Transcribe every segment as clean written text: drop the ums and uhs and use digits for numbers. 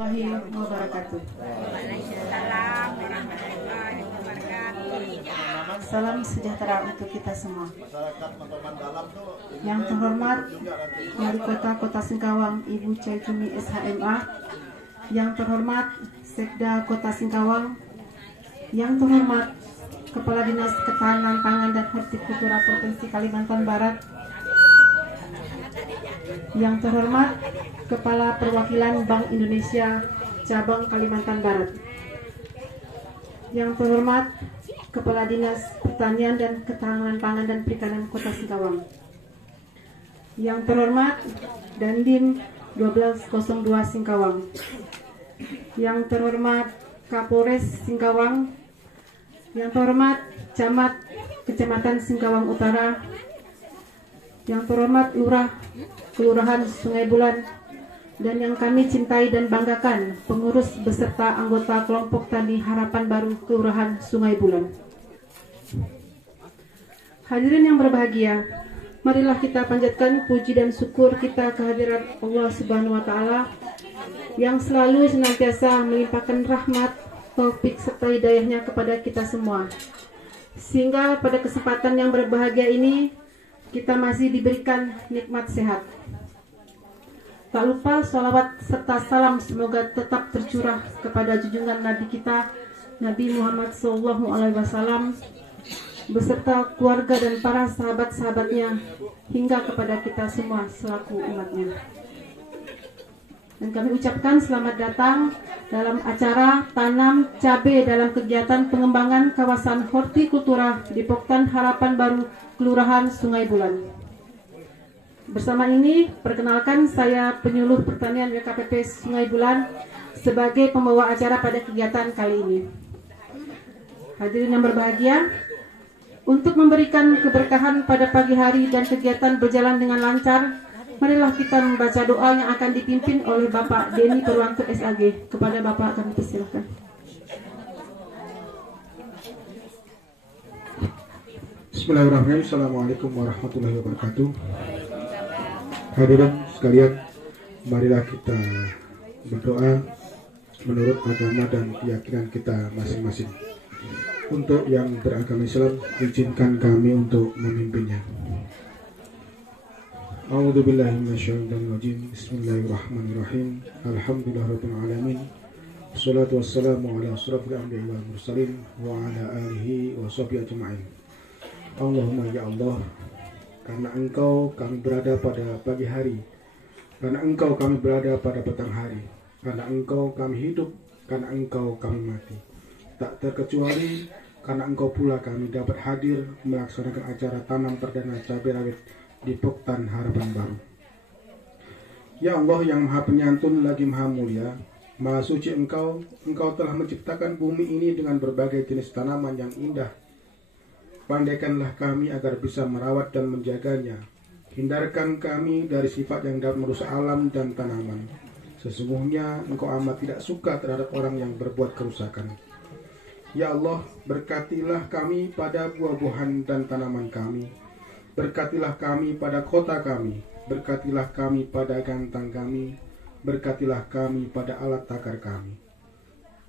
warahmatullahi wabarakatuh. Waalaikumsalam warahmatullahi wabarakatuh. Salam sejahtera untuk kita semua. Yang terhormat Wali Kota Singkawang Ibu Caitumi SHMA, yang terhormat Sekda Kota Singkawang, yang terhormat Kepala Dinas Ketahanan Pangan dan Hortikultura Provinsi Kalimantan Barat, yang terhormat Kepala Perwakilan Bank Indonesia Cabang Kalimantan Barat, yang terhormat Kepala Dinas Pertanian dan Ketahanan Pangan dan Perikanan Kota Singkawang, yang terhormat Dandim 1202 Singkawang, yang terhormat Kapolres Singkawang, yang terhormat Camat Kecamatan Singkawang Utara, yang terhormat Lurah Kelurahan Sungai Bulan, dan yang kami cintai dan banggakan pengurus beserta anggota kelompok tani Harapan Baru Kelurahan Sungai Bulan. Hadirin yang berbahagia, marilah kita panjatkan puji dan syukur kita kehadirat Allah Subhanahu wa Ta'ala yang selalu senantiasa melimpahkan rahmat, taufik serta hidayahnya kepada kita semua, sehingga pada kesempatan yang berbahagia ini kita masih diberikan nikmat sehat. Tak lupa sholawat serta salam semoga tetap tercurah kepada junjungan Nabi kita Nabi Muhammad SAW beserta keluarga dan para sahabat-sahabatnya hingga kepada kita semua selaku umatnya. Dan kami ucapkan selamat datang dalam acara Tanam Cabai dalam kegiatan pengembangan kawasan hortikultura di Poktan Harapan Baru Kelurahan Sungai Bulan. Bersama ini, perkenalkan saya penyuluh pertanian WKPP Sungai Bulan sebagai pembawa acara pada kegiatan kali ini. Hadirin yang berbahagia, untuk memberikan keberkahan pada pagi hari dan kegiatan berjalan dengan lancar, marilah kita membaca doa yang akan dipimpin oleh Bapak Denny Purwanto SAG. Kepada Bapak kami persilakan. Bismillahirrahmanirrahim. Assalamualaikum warahmatullahi wabarakatuh. Hadirin sekalian, marilah kita berdoa menurut agama dan keyakinan kita masing-masing. Untuk yang beragama Islam, izinkan kami untuk memimpinnya. A'udzubillahi minasyaitonirrajim. Bismillahirrahmanirrahim. Alhamdulillahirabbil alamin. Wassalatu wassalamu ala asyrafil anbiya'i wal mursalin wa ala alihi wa sahbihi ajma'in. Allahumma ya Allah, karena Engkau kami berada pada pagi hari, karena Engkau kami berada pada petang hari, karena Engkau kami hidup, karena Engkau kami mati. Tak terkecuali karena Engkau pula kami dapat hadir melaksanakan acara tanam perdana cabai rawit di Poktan Harapan Baru. Ya Allah yang Maha Penyantun lagi Maha Mulia, Maha Suci Engkau telah menciptakan bumi ini dengan berbagai jenis tanaman yang indah. Pandaikanlah kami agar bisa merawat dan menjaganya. Hindarkan kami dari sifat yang dapat merusak alam dan tanaman. Sesungguhnya Engkau amat tidak suka terhadap orang yang berbuat kerusakan. Ya Allah, berkatilah kami pada buah-buahan dan tanaman kami. Berkatilah kami pada kota kami. Berkatilah kami pada gantang kami. Berkatilah kami pada alat takar kami.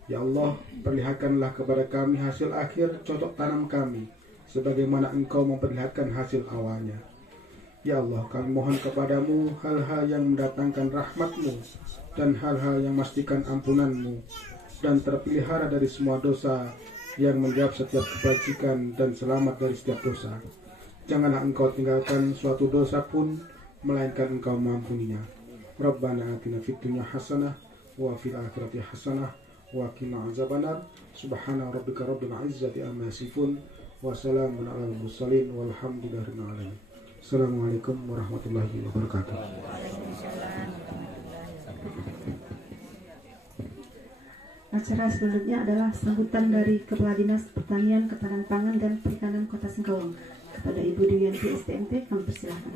Ya Allah, perlihatkanlah kepada kami hasil akhir cocok tanam kami, sebagaimana Engkau memperlihatkan hasil awalnya. Ya Allah, kami mohon kepadamu hal-hal yang mendatangkan rahmat-Mu dan hal-hal yang memastikan ampunan-Mu, dan terpelihara dari semua dosa yang menjawab setiap kebajikan dan selamat dari setiap dosa. Janganlah Engkau tinggalkan suatu dosa pun, melainkan Engkau mengampuninya. Rabbana atina fid dunya hasanah wa fil akhirati hasanah wa qina azabannar. Subhana rabbika rabbil izzati amma yasifun. Wassalamun alal mursalin walhamdulillahirabbil alamin. Assalamualaikum warahmatullahi wabarakatuh. Acara selanjutnya adalah sambutan dari Kepala Dinas Pertanian, Ketahanan Pangan dan Perikanan Kota Singkawang. Kepada Ibu Dwiyanti STMT kami persilakan.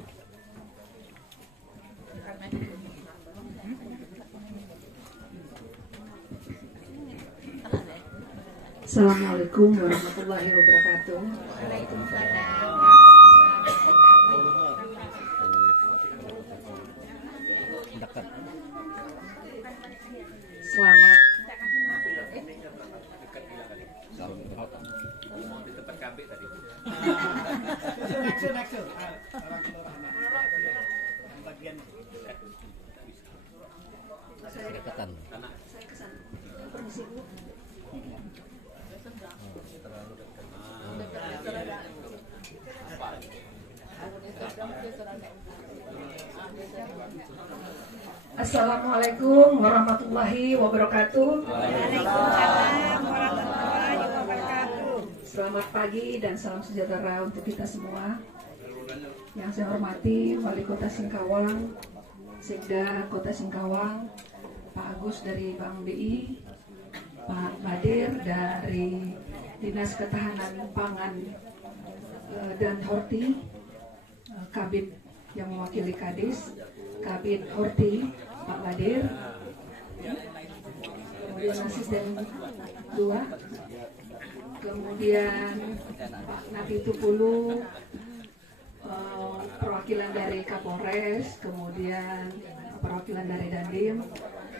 Assalamualaikum warahmatullahi wabarakatuh. Waalaikumsalam. Selamat Assalamualaikum warahmatullahi wabarakatuh. Waalaikumsalam warahmatullahi wabarakatuh. Selamat pagi dan salam sejahtera untuk kita semua. Yang saya hormati Wali Kota Singkawang, Sekda Kota Singkawang, Pak Agus dari Bank BI, Pak Badir dari Dinas Ketahanan Pangan dan Horti, Kabid yang mewakili Kadis, Kabid Horti, Pak Badir, kemudian asisten 2, kemudian Pak Nabi Tupulu, perwakilan dari Kapolres, kemudian perwakilan dari Dandim,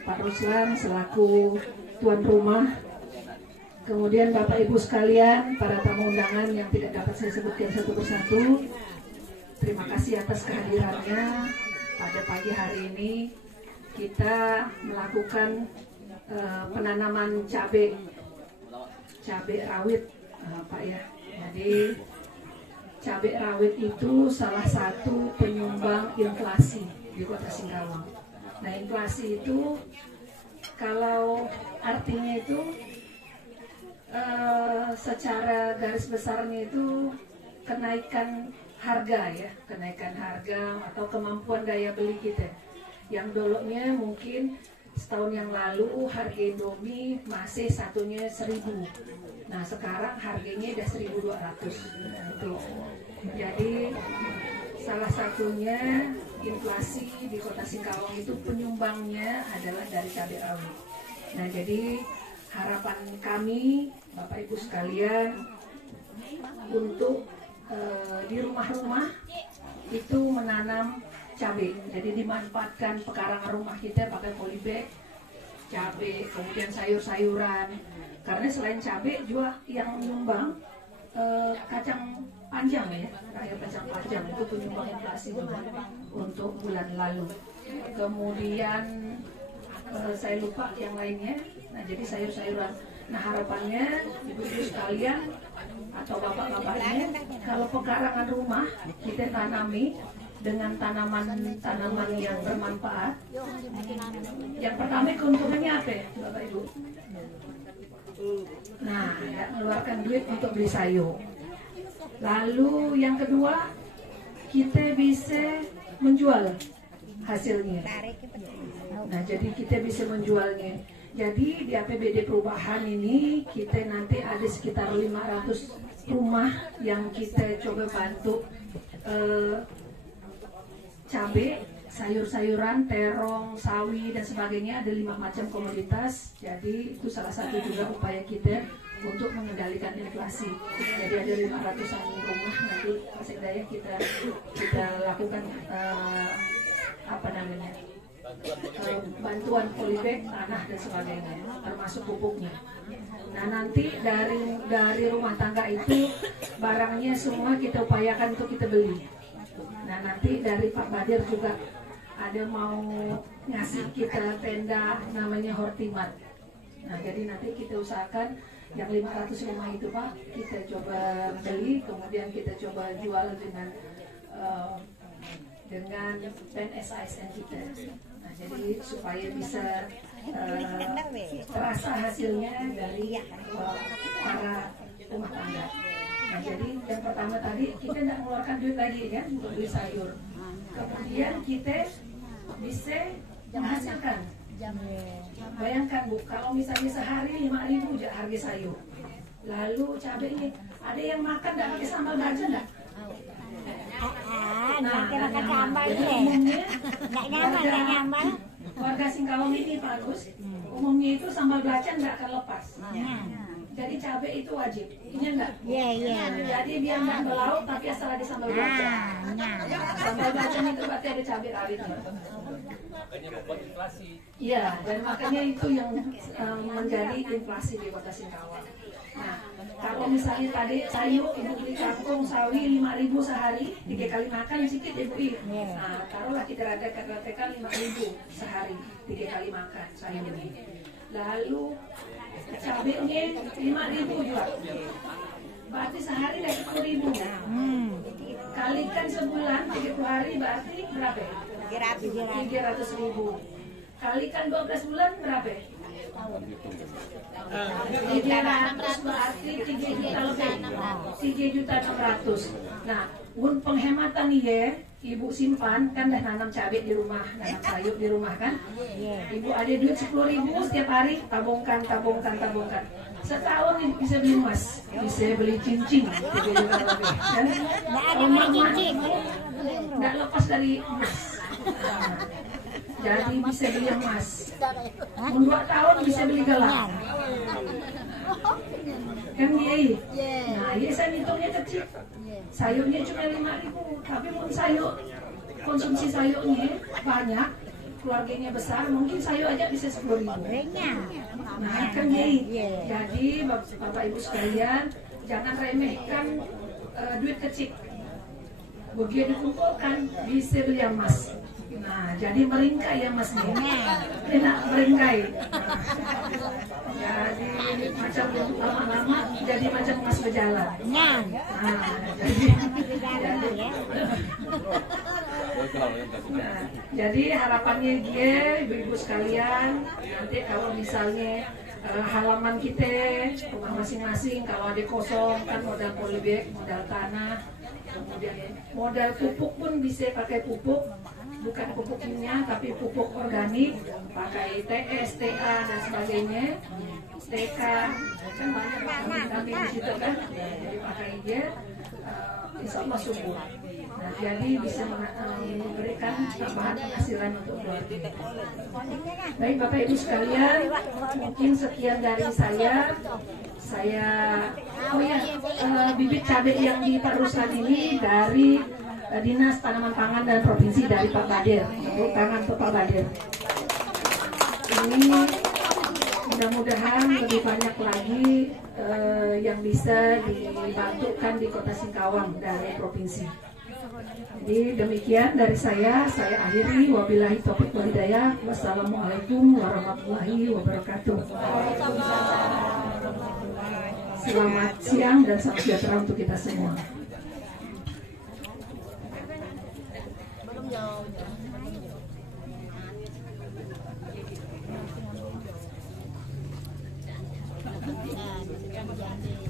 Pak Ruslan selaku tuan rumah, kemudian Bapak Ibu sekalian, para tamu undangan yang tidak dapat saya sebutkan satu persatu, terima kasih atas kehadirannya. Pada pagi hari ini kita melakukan penanaman cabai rawit, Pak ya. Jadi cabai rawit itu salah satu penyumbang inflasi di Kota Singkawang. Nah, inflasi itu kalau artinya itu secara garis besarnya itu kenaikan harga ya, kenaikan harga atau kemampuan daya beli kita. Yang dulunya mungkin setahun yang lalu harga Indomie masih satunya 1.000. Nah, sekarang harganya udah 1.200. Itu. Jadi salah satunya inflasi di Kota Singkawang itu penyumbangnya adalah dari cabai rawit. Nah, jadi harapan kami Bapak Ibu sekalian untuk di rumah-rumah itu menanam cabai. Jadi dimanfaatkan pekarangan rumah kita pakai polybag, cabai, kemudian sayur-sayuran. Karena selain cabai juga yang menyumbang kacang panjang ya, kayak kacang panjang itu penyumbang inflasi juga untuk bulan lalu. Kemudian saya lupa yang lainnya. Nah, jadi sayur-sayuran. Nah, harapannya ibu-ibu sekalian atau bapak-bapaknya, kalau pekarangan rumah kita tanami dengan tanaman-tanaman yang bermanfaat. Yang pertama keuntungannya apa ya, Bapak Ibu? Nah, nggak mengeluarkan duit untuk beli sayur. Lalu yang kedua, kita bisa menjual hasilnya. Nah, jadi kita bisa menjualnya. Jadi di APBD perubahan ini kita nanti ada sekitar 500 rumah yang kita coba bantu cabai, sayur-sayuran, terong, sawi dan sebagainya, ada 5 macam komoditas. Jadi itu salah satu juga upaya kita untuk mengendalikan inflasi. Jadi ada 500-an rumah nanti Pasek Daya kita lakukan bantuan polybag, tanah dan sebagainya, termasuk pupuknya. Nah, nanti dari rumah tangga itu barangnya semua kita upayakan untuk kita beli. Nah, nanti dari Pak Badir juga ada mau ngasih kita tenda namanya Hortimat. Nah, jadi nanti kita usahakan yang 500 rumah itu Pak, kita coba beli, kemudian kita coba jual dengan PNS ASN kita. Nah, jadi supaya bisa terasa hasilnya dari para rumah tangga. Nah, jadi yang pertama tadi kita tidak mengeluarkan duit lagi kan untuk beli sayur. Kemudian kita bisa menghasilkan. Bayangkan Bu, kalau misalnya sehari 5.000 harga sayur. Lalu cabenya ada yang makan tidak pakai sambal baja enggak? Nah, makan sambal warga Singkawang ini Pak Agus, umumnya itu sambal belacan nggak akan lepas. Jadi cabai itu wajib. Ini enggak? Iya. Jadi biar nggak melaut tapi asal ada sambal baca. Sambal baca itu berarti ada cabai rawitnya. Iya, dan makanya itu yang menjadi inflasi di Kota Singkawang. Nah, kalau misalnya tadi sayur ibu beli kangkung sawi 5.000 sehari, 3 kali makan sedikit ibu. Nah, taruhlah kita ada katakan 5.000 sehari, 3 kali makan sayur ini. Lalu cabenya 5.000 juga. Berarti sehari dari 10.000. Kalikan sebulan 30 hari berarti berapa? 300.000. Kalikan 12 bulan berapa? 300 berarti 3.600. Nah, untuk penghematan nih ya, ibu simpan kan dah nanam cabai di rumah, nanam sayur di rumah kan. Ibu ada duit 10.000 setiap hari, tabungkan. Setahun ibu bisa beli emas, bisa beli cincin, 3 juta lebih. Dan nggak lepas dari emas. Jadi bisa beli emas. 2 tahun bisa beli gelang. Kan iya. Nah, iya saya hitungnya kecil. Sayurnya cuma 5.000, tapi pun sayur konsumsi sayurnya banyak, keluarganya besar, mungkin sayur aja bisa 10.000. Nah, kan iya. Jadi Bapak Ibu sekalian, jangan remehkan duit kecil. Begitu dikumpulkan bisa beli emas. Nah, jadi meringkai ya mas nih, enak meringkai. Jadi macam lama-lama jadi macam emas berjalan. Nah, jadi harapannya dia ibu-ibu sekalian, nanti kalau misalnya halaman kita, rumah masing-masing kalau ada kosong kan modal polybag, modal tanah, kemudian modal pupuk pun bisa pakai pupuk. Bukan pupuk kimia tapi pupuk organik, pakai TS, TA dan sebagainya, TK kan banyak kami di situ kan, jadi pakai dia, insya Allah subur. Nah, jadi bisa memberikan tambahan penghasilan untuk keluarga. Baik Bapak Ibu sekalian, mungkin sekian dari saya. Bibit cabai yang di Parusan ini dari Dinas Tanaman Pangan dan Provinsi dari Pak Badir. Tepuk tangan untuk Pak Badir. Ini mudah-mudahan lebih banyak lagi yang bisa dibantukan di Kota Singkawang dari provinsi. Jadi demikian dari saya akhiri. Wabillahi taufiq wal hidayah. Wassalamualaikum warahmatullahi wabarakatuh. Selamat siang dan salam sejahtera untuk kita semua.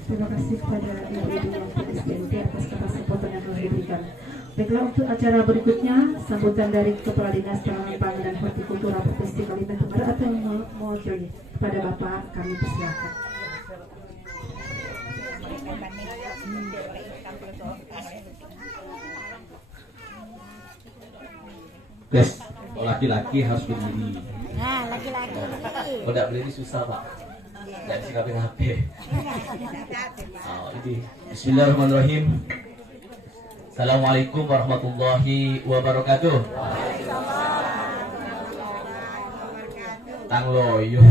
Terima kasih kepada Ibu-Ibu yang PSDNT atas kesempatan yang telah diberikan. Baiklah, untuk acara berikutnya, sambutan dari Kepala Dinas Tanaman Pangan dan Hortikultura Provinsi Kalimantan Barat atau mewakili kepada Bapak, kami persilakan. Guys, laki-laki harus berdiri. Nah, laki-laki. Kalau tidak berdiri susah Pak. Tidak bisa kabin HP. Ini Bismillahirrahmanirrahim. Assalamualaikum warahmatullahi wabarakatuh. Tang loyo.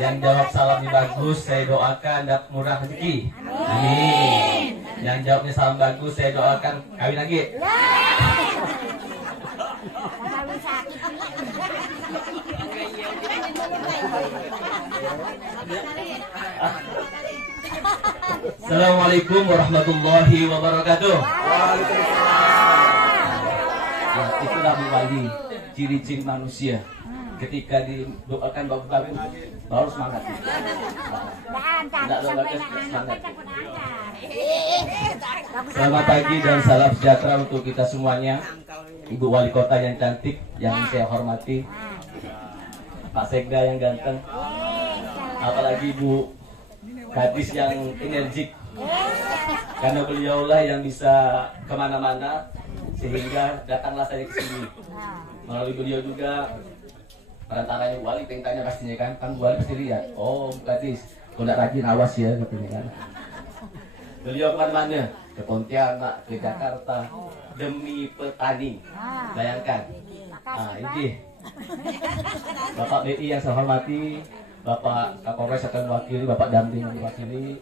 Yang jawab salamnya bagus, saya doakan dapat murah rezeki. Amin. Yang jawabnya salam bagus, saya doakan kawin lagi. Assalamualaikum warahmatullahi wabarakatuh. Nah, itulah Wali, ciri-ciri manusia. Ketika didoakan bagus kawin, baru semangat. Selamat pagi dan salam sejahtera untuk kita semuanya. Ibu Wali Kota yang cantik, yang saya hormati, Pak Sekda yang ganteng, apalagi Ibu Kadis yang energik, karena beliaulah yang bisa kemana-mana, sehingga datanglah saya ke sini. Melalui beliau juga Perantaranya Bu Wali tanya pastinya kan Bu Wali pasti lihat. Oh, Bu Kadis, kalau tidak rajin awas ya katanya kan. Beliau kemana-mana, ke Pontianak, ke Jakarta, demi petani. Bayangkan. Ini Bapak BI yang saya hormati, Bapak Kapolres akan mewakili, Bapak Damri mewakili.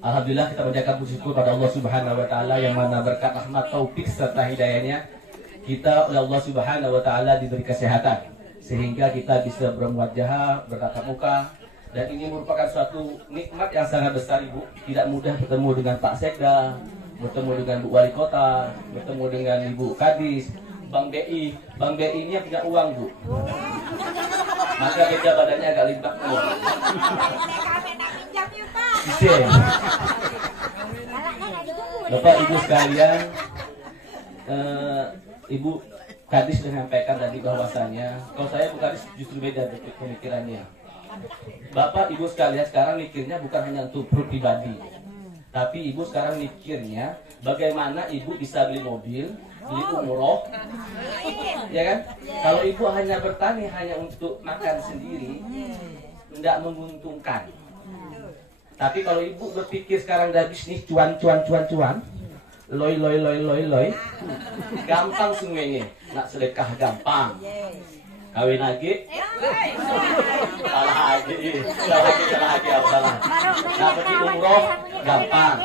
Alhamdulillah kita menjaga bersyukur pada Allah Subhanahu wa taala yang mana berkat rahmat taufik serta hidayahnya kita oleh Allah Subhanahu wa taala diberi kesehatan sehingga kita bisa bermuajahah, bertatap muka, dan ini merupakan suatu nikmat yang sangat besar Ibu. Tidak mudah bertemu dengan Pak Sekda, bertemu dengan Bu Wali Kota, bertemu dengan Ibu Kadis, Bang BI. Bang BI ini yang punya uang Bu, maka beda badannya agak limbah Bu. Bapak Ibu sekalian, Ibu Kadis sudah menyampaikan tadi bahwasanya kalau saya Bu Kadis justru beda pemikirannya. Bapak Ibu sekalian sekarang mikirnya bukan hanya untuk perut pribadi, tapi Ibu sekarang mikirnya bagaimana Ibu bisa beli mobil, beli umroh, ya kan? Kalau Ibu hanya bertani hanya untuk makan sendiri, tidak menguntungkan. Tapi kalau Ibu berpikir sekarang udah bisnis cuan, loy, gampang semuanya. Nak sedekah gampang, kawin lagi, salah lagi, nak pergi umroh gampang,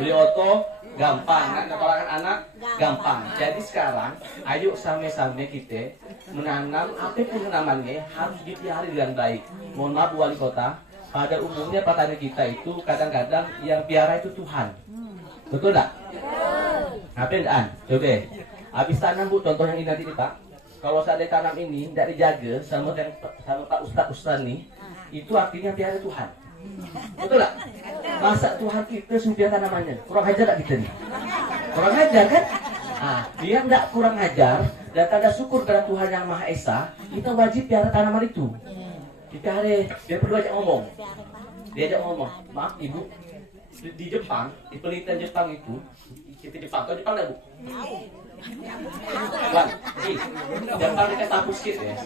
beli oto gampang, nak nyekolahkan anak gampang. Jadi sekarang ayo sama-sama kita menanam apapun namanya harus dipelihara dengan baik. Mohon maaf Bu Wali Kota, pada umumnya petani kita itu kadang-kadang yang piara itu Tuhan. Betul enggak? Apa enggak? Coba. Habis tanam Bu, contoh yang ini nanti Pak. Kalau saya tanam ini tidak dijaga sama Pak Ustaz nih, itu artinya piara Tuhan. Betul enggak? Masa Tuhan kita sudah tanamannya? Kurang ajar enggak kita nih? Kurang ajar kan? Nah, dia enggak kurang ajar dan tanda syukur kepada Tuhan yang Maha Esa, kita wajib piara tanaman itu. Kita hari dia perlu ajak ngomong. Dia ajak ngomong. Maaf Ibu, di Jepang, di penelitian Jepang itu, kita Jepang, tahu Jepang enggak Bu? Bang, Jepang kita hapus ya.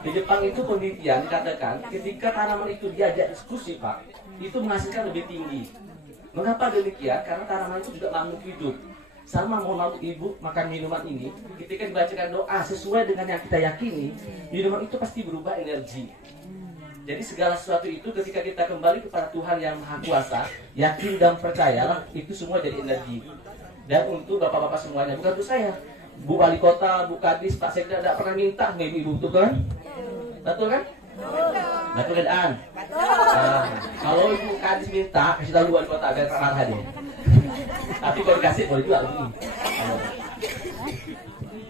Di Jepang itu penelitian dikatakan ketika tanaman itu diajak diskusi Pak, itu menghasilkan lebih tinggi. Mengapa demikian? Karena tanaman itu juga makhluk hidup. Sama mau Ibu makan minuman ini, ketika dibacakan doa sesuai dengan yang kita yakini, minuman itu pasti berubah energi. Jadi segala sesuatu itu ketika kita kembali kepada Tuhan yang Maha Kuasa, yakin dan percayalah, itu semua jadi energi. Dan untuk bapak-bapak semuanya, bukan untuk saya, Bu Wali Kota, Bu Kadis, Pak Sekda tidak pernah minta ke Ibu, betul kan? Betul kan? Betul kan? Kalau Ibu Kadis minta, kasih tahu Bu Wali Kota agar marah dia. Tapi kalau dikasih boleh juga begini.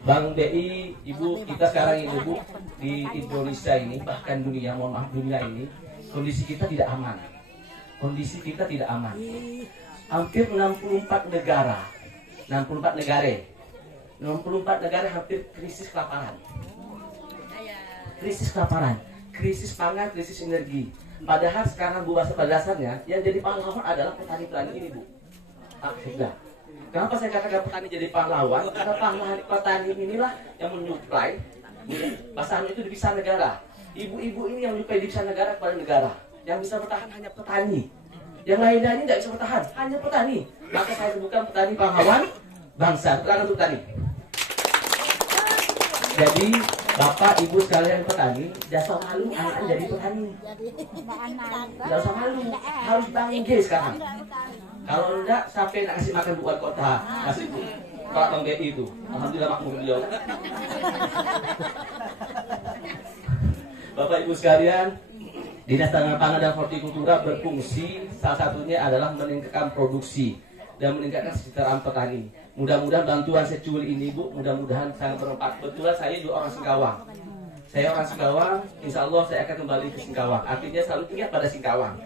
Bang BI, Ibu, kita sekarang ini Bu di Indonesia ini, bahkan dunia, mohon maaf dunia ini, kondisi kita tidak aman. Kondisi kita tidak aman. Hampir 64 negara hampir krisis kelaparan. Krisis pangan, krisis energi. Padahal sekarang Bu pada dasarnya yang jadi pahlawan adalah petani-petani ini Bu. Sudah. Kenapa saya katakan petani jadi pahlawan? Karena pahlawan petani inilah yang menyuplai basahan itu divisa negara. Ibu-ibu ini yang menyuplai divisa negara kepada negara. Yang bisa bertahan hanya petani. Yang lainnya ini tidak bisa bertahan, hanya petani. Maka saya sebutkan petani pahlawan bangsa. Bukan untuk petani. Jadi Bapak Ibu sekalian petani, jangan malu anak jadi petani. Jangan malu, harus bangga sekarang. Kalau enggak, sampai nak kasih makan Bu Wali Kota, kasih Bu Pak Bang BI itu. Alhamdulillah makmur beliau. Bapak Ibu sekalian, Dinas Tanaman Pangan dan Hortikultura berfungsi salah satunya adalah meningkatkan produksi dan meningkatkan kesejahteraan petani. Mudah-mudahan bantuan seculi ini Bu, mudah-mudahan sangat bermanfaat. Kebetulan saya juga orang Singkawang. Saya orang Singkawang, insya Allah saya akan kembali ke Singkawang. Artinya selalu ingat pada Singkawang.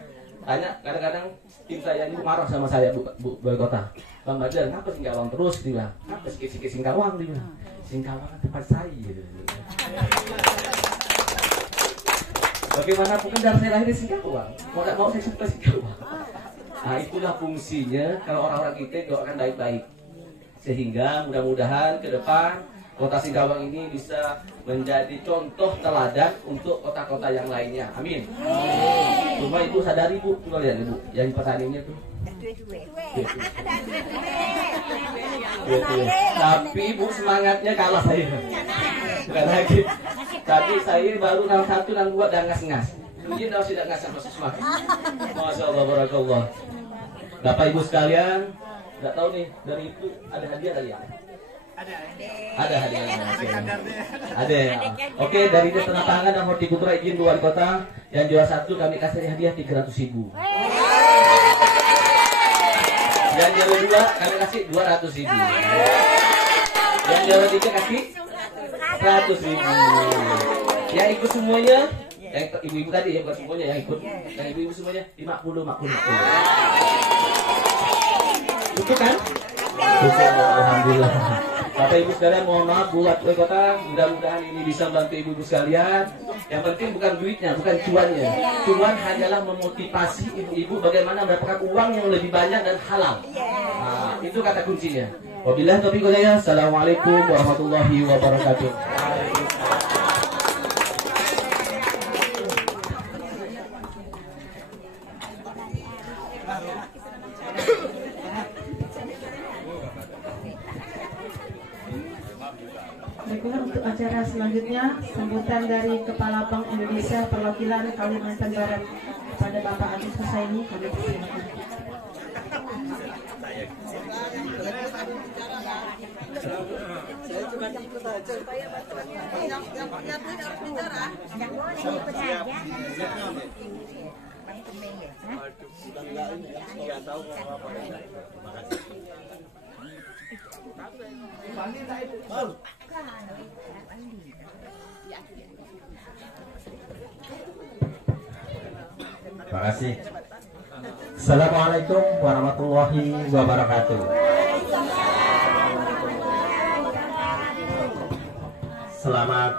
Tanya, kadang-kadang tim saya ini marah sama saya Bu Wali Kota. Bang Badar, kenapa Singkawang terus? Dia bilang, kenapa sikit-sikit Singkawang? Dia bilang, Singkawang tempat saya. Bagaimanapun kan darah saya lahir di Singkawang. Mau tidak mau saya suka Singkawang. Nah itulah fungsinya kalau orang-orang kita doakan baik-baik. Sehingga mudah-mudahan ke depan Kota Singkawang ini bisa menjadi contoh teladan untuk kota-kota yang lainnya. Amin. Cuma ibu sadari bu, coba lihat ibu, yang petaninya tuh. Tapi ibu semangatnya kalah saya. Bukan lagi. Tapi saya baru 61 dan 2 dan ngas-ngas. Mungkin harus tidak ngas sama semangat. Masya Allah, barakallah. Bapak ibu sekalian, nggak tahu nih dari itu ada hadiah dari ya? Ada hadiahnya. Ada ya. Oke, dari tanda tangan dan hortikultura izin luar kota yang juara 1 kami kasih hadiah 300.000. Yang juara 2 kami kasih 200.000. Yang juara 3 kasih 100.000. Yang ikut semuanya, yang ibu-ibu tadi ya, bukan semuanya yang ikut, yang ibu-ibu semuanya 50. Cukup kan? Cukup, alhamdulillah. Bapak ibu sekalian, mohon maaf buat wali kota, mudah-mudahan ini bisa membantu ibu-ibu sekalian. Yang penting bukan duitnya, bukan cuannya. Cuan hanyalah memotivasi ibu-ibu bagaimana mendapatkan uang yang lebih banyak dan halal. Nah, itu kata kuncinya. Wabillahi taufiq wal hidayah. Assalamualaikum warahmatullahi wabarakatuh. Baiklah, untuk acara selanjutnya sambutan dari Kepala Bank Indonesia Perwakilan Kalimantan Barat pada Bapak Agus Husaini, kami persilakan. Saya cuma ikut aja supaya bantuan yang punya duit harus bicara. Yang boleh ikut saja. Bang Tumeng ya. Sudah enggak ini ya, enggak tahu mau apa. Terima kasih. Mandi tak Ibu? Mau. Terima kasih. Assalamualaikum warahmatullahi wabarakatuh. Selamat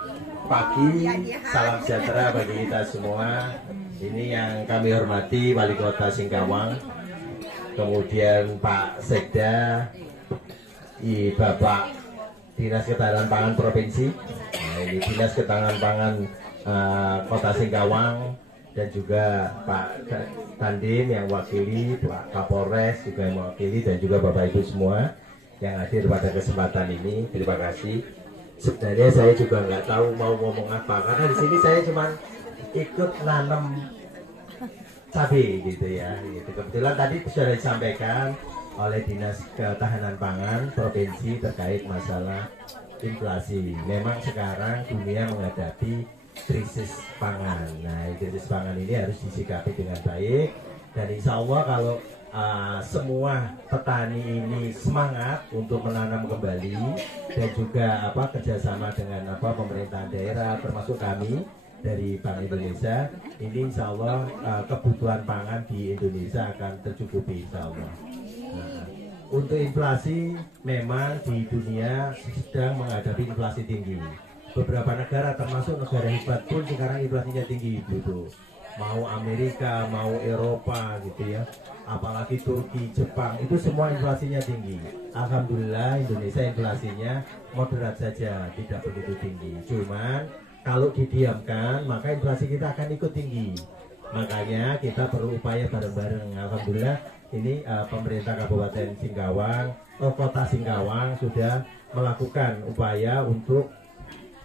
pagi, salam sejahtera bagi kita semua. Ini yang kami hormati Wali Kota Singkawang, kemudian Pak Sekda, Bapak Dinas Ketahanan Pangan Provinsi, ini Dinas Ketahanan Pangan Kota Singkawang, dan juga Pak Dandim yang wakili, Pak Kapolres juga yang mewakili, dan juga Bapak Ibu semua yang hadir pada kesempatan ini. Terima kasih. Sebenarnya saya juga nggak tahu mau ngomong apa, karena di sini saya cuma ikut nanam cabai gitu ya. Gitu. Kebetulan tadi sudah disampaikan oleh Dinas Ketahanan Pangan Provinsi terkait masalah inflasi. Memang sekarang dunia menghadapi krisis pangan. Nah, krisis pangan ini harus disikapi dengan baik, dan insya Allah kalau semua petani ini semangat untuk menanam kembali, dan juga kerjasama dengan pemerintahan daerah termasuk kami dari Bank Indonesia, ini insya Allah kebutuhan pangan di Indonesia akan tercukupi insya Allah. Nah, untuk inflasi memang di dunia sedang menghadapi inflasi tinggi. Beberapa negara termasuk negara hebat pun sekarang inflasinya tinggi gitu. Mau Amerika, mau Eropa gitu ya. Apalagi Turki, Jepang, itu semua inflasinya tinggi. Alhamdulillah Indonesia inflasinya moderat saja, tidak begitu tinggi. Cuman kalau didiamkan maka inflasi kita akan ikut tinggi. Makanya kita perlu upaya bareng-bareng. Alhamdulillah ini pemerintah Kabupaten Singkawang, Kota Singkawang sudah melakukan upaya untuk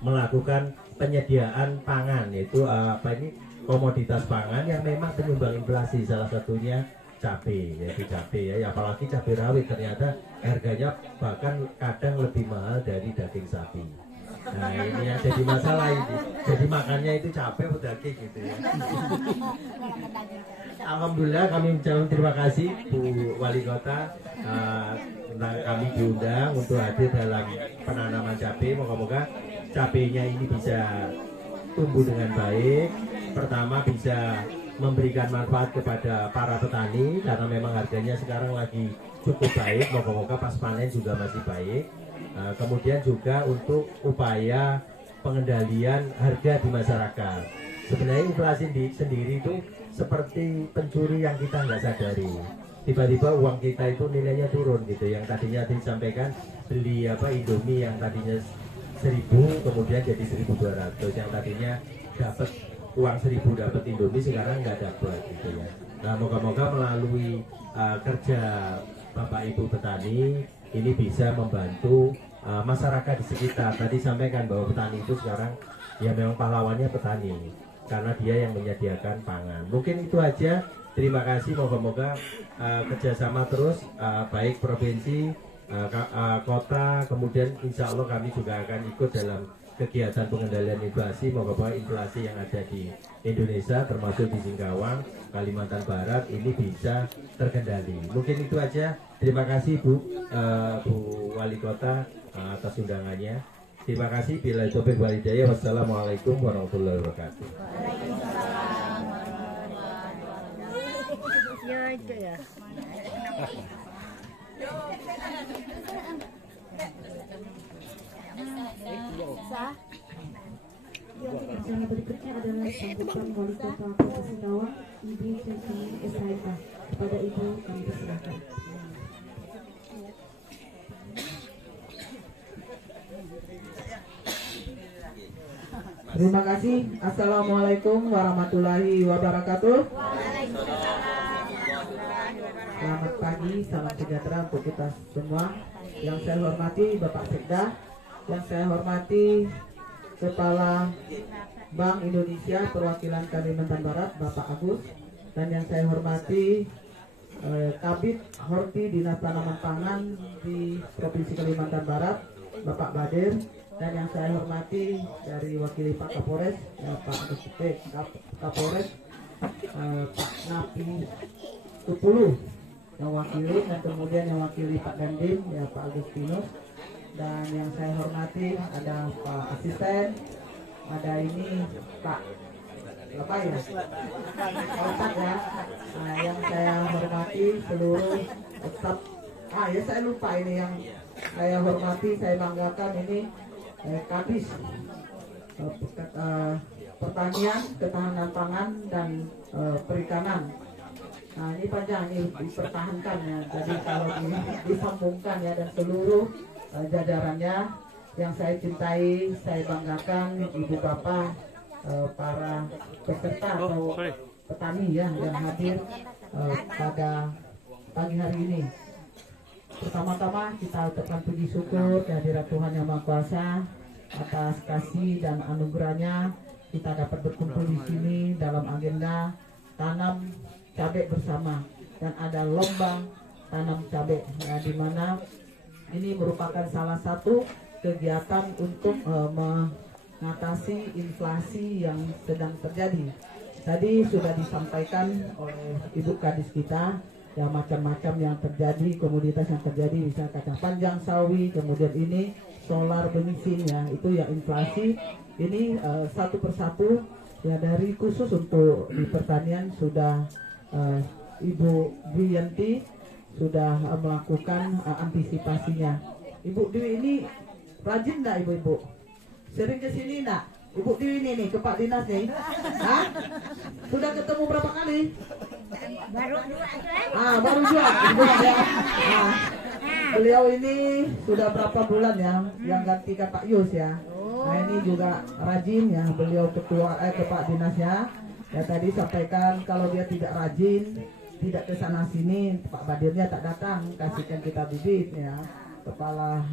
melakukan penyediaan pangan, yaitu komoditas pangan yang memang penyumbang inflasi, salah satunya cabai, yaitu cabai ya, apalagi cabai rawit ternyata harganya bahkan kadang lebih mahal dari daging sapi. Nah, ini yang jadi masalah ini. Jadi makannya itu cabai atau daging gitu ya. Alhamdulillah kami ucapkan terima kasih Bu Wali Kota, tentang kami diundang untuk hadir dalam penanaman cabai. Moga-moga cabainya ini bisa tumbuh dengan baik. Pertama bisa memberikan manfaat kepada para petani karena memang harganya sekarang lagi cukup baik. Moga-moga pas panen juga masih baik. Kemudian juga untuk upaya pengendalian harga di masyarakat. Sebenarnya inflasi sendiri itu seperti pencuri yang kita nggak sadari. Tiba-tiba uang kita itu nilainya turun gitu. Yang tadinya disampaikan beli Indomie yang tadinya 1.000 kemudian jadi 1.200, yang tadinya dapat uang 1.000 dapat Indomie sekarang nggak dapat gitu ya. Nah, moga-moga melalui kerja Bapak Ibu petani ini bisa membantu masyarakat di sekitar. Tadi sampaikan bahwa petani itu sekarang ya memang pahlawannya petani karena dia yang menyediakan pangan. Mungkin itu aja. Terima kasih. Moga-moga kerjasama terus baik provinsi, kota, kemudian insya Allah kami juga akan ikut dalam kegiatan pengendalian inflasi. Moga-moga inflasi yang ada di Indonesia termasuk di Singkawang, Kalimantan Barat ini bisa terkendali. Mungkin itu aja. Terima kasih Bu Wali Kota atas undangannya. Terima kasih. Bila taufiq wal hidayah. Wassalamualaikum warahmatullahi wabarakatuh. Yang berikutnya adalah sambutan Wali Kota Provinsi Singkawang, Ibu Siti SHK. Kepada Ibu kami persilakan. Terima kasih. Assalamualaikum warahmatullahi wabarakatuh. Selamat pagi, salam sejahtera untuk kita semua. Yang saya hormati Bapak Sekda, yang saya hormati Kepala Bank Indonesia Perwakilan Kalimantan Barat Bapak Agus, dan yang saya hormati Kabid Horti Dinas Tanaman Pangan di Provinsi Kalimantan Barat Bapak Badir, dan yang saya hormati dari wakili Pak Kapolres Pak Agus Kapolres Pak Napi Tupulu yang wakili, dan kemudian yang wakili Pak Dandim ya Pak Agustinus, dan yang saya hormati ada Pak Asisten, ada ini Pak apa ya Pak ya. Nah, yang saya hormati seluruh staf, ya saya lupa ini yang saya hormati, saya banggakan ini Kadis Pertanian, Ketahanan Pangan dan Perikanan. Nah, ini panjang, ini dipertahankan ya. Jadi kalau disambungkan ya, dan seluruh jajarannya yang saya cintai, saya banggakan, Ibu Bapak, para peserta atau petani ya yang hadir pada pagi hari ini. Pertama-tama kita ucapkan puji syukur kehadirat Tuhan Yang Maha Kuasa atas kasih dan anugerahnya kita dapat berkumpul di sini dalam agenda tanam cabai bersama, dan ada lomba tanam cabai ya, di mana ini merupakan salah satu kegiatan untuk mengatasi inflasi yang sedang terjadi. Tadi sudah disampaikan oleh Ibu Kadis kita ya, macam-macam yang terjadi, komoditas yang terjadi, bisa kacang panjang, sawi, kemudian ini solar bensin ya, itu ya inflasi ini satu persatu ya. Dari khusus untuk di pertanian sudah Ibu Dwiyanti sudah melakukan antisipasinya. Ibu Dwi ini rajin nggak ibu-ibu? Sering ke sini nggak? Ibu Dwi ini nih ke Pak Dinas nih. Hah? Sudah ketemu berapa kali? Baru dua. Baru dua. Beliau ini sudah berapa bulan ya yang gantikan Pak Yus ya. Nah, ini juga rajin ya, beliau ketua ke Pak Dinasnya. Ya tadi sampaikan kalau dia tidak rajin, tidak ke sana sini, Pak Badirnya tak datang, kasihkan kita bibit ya. Kepala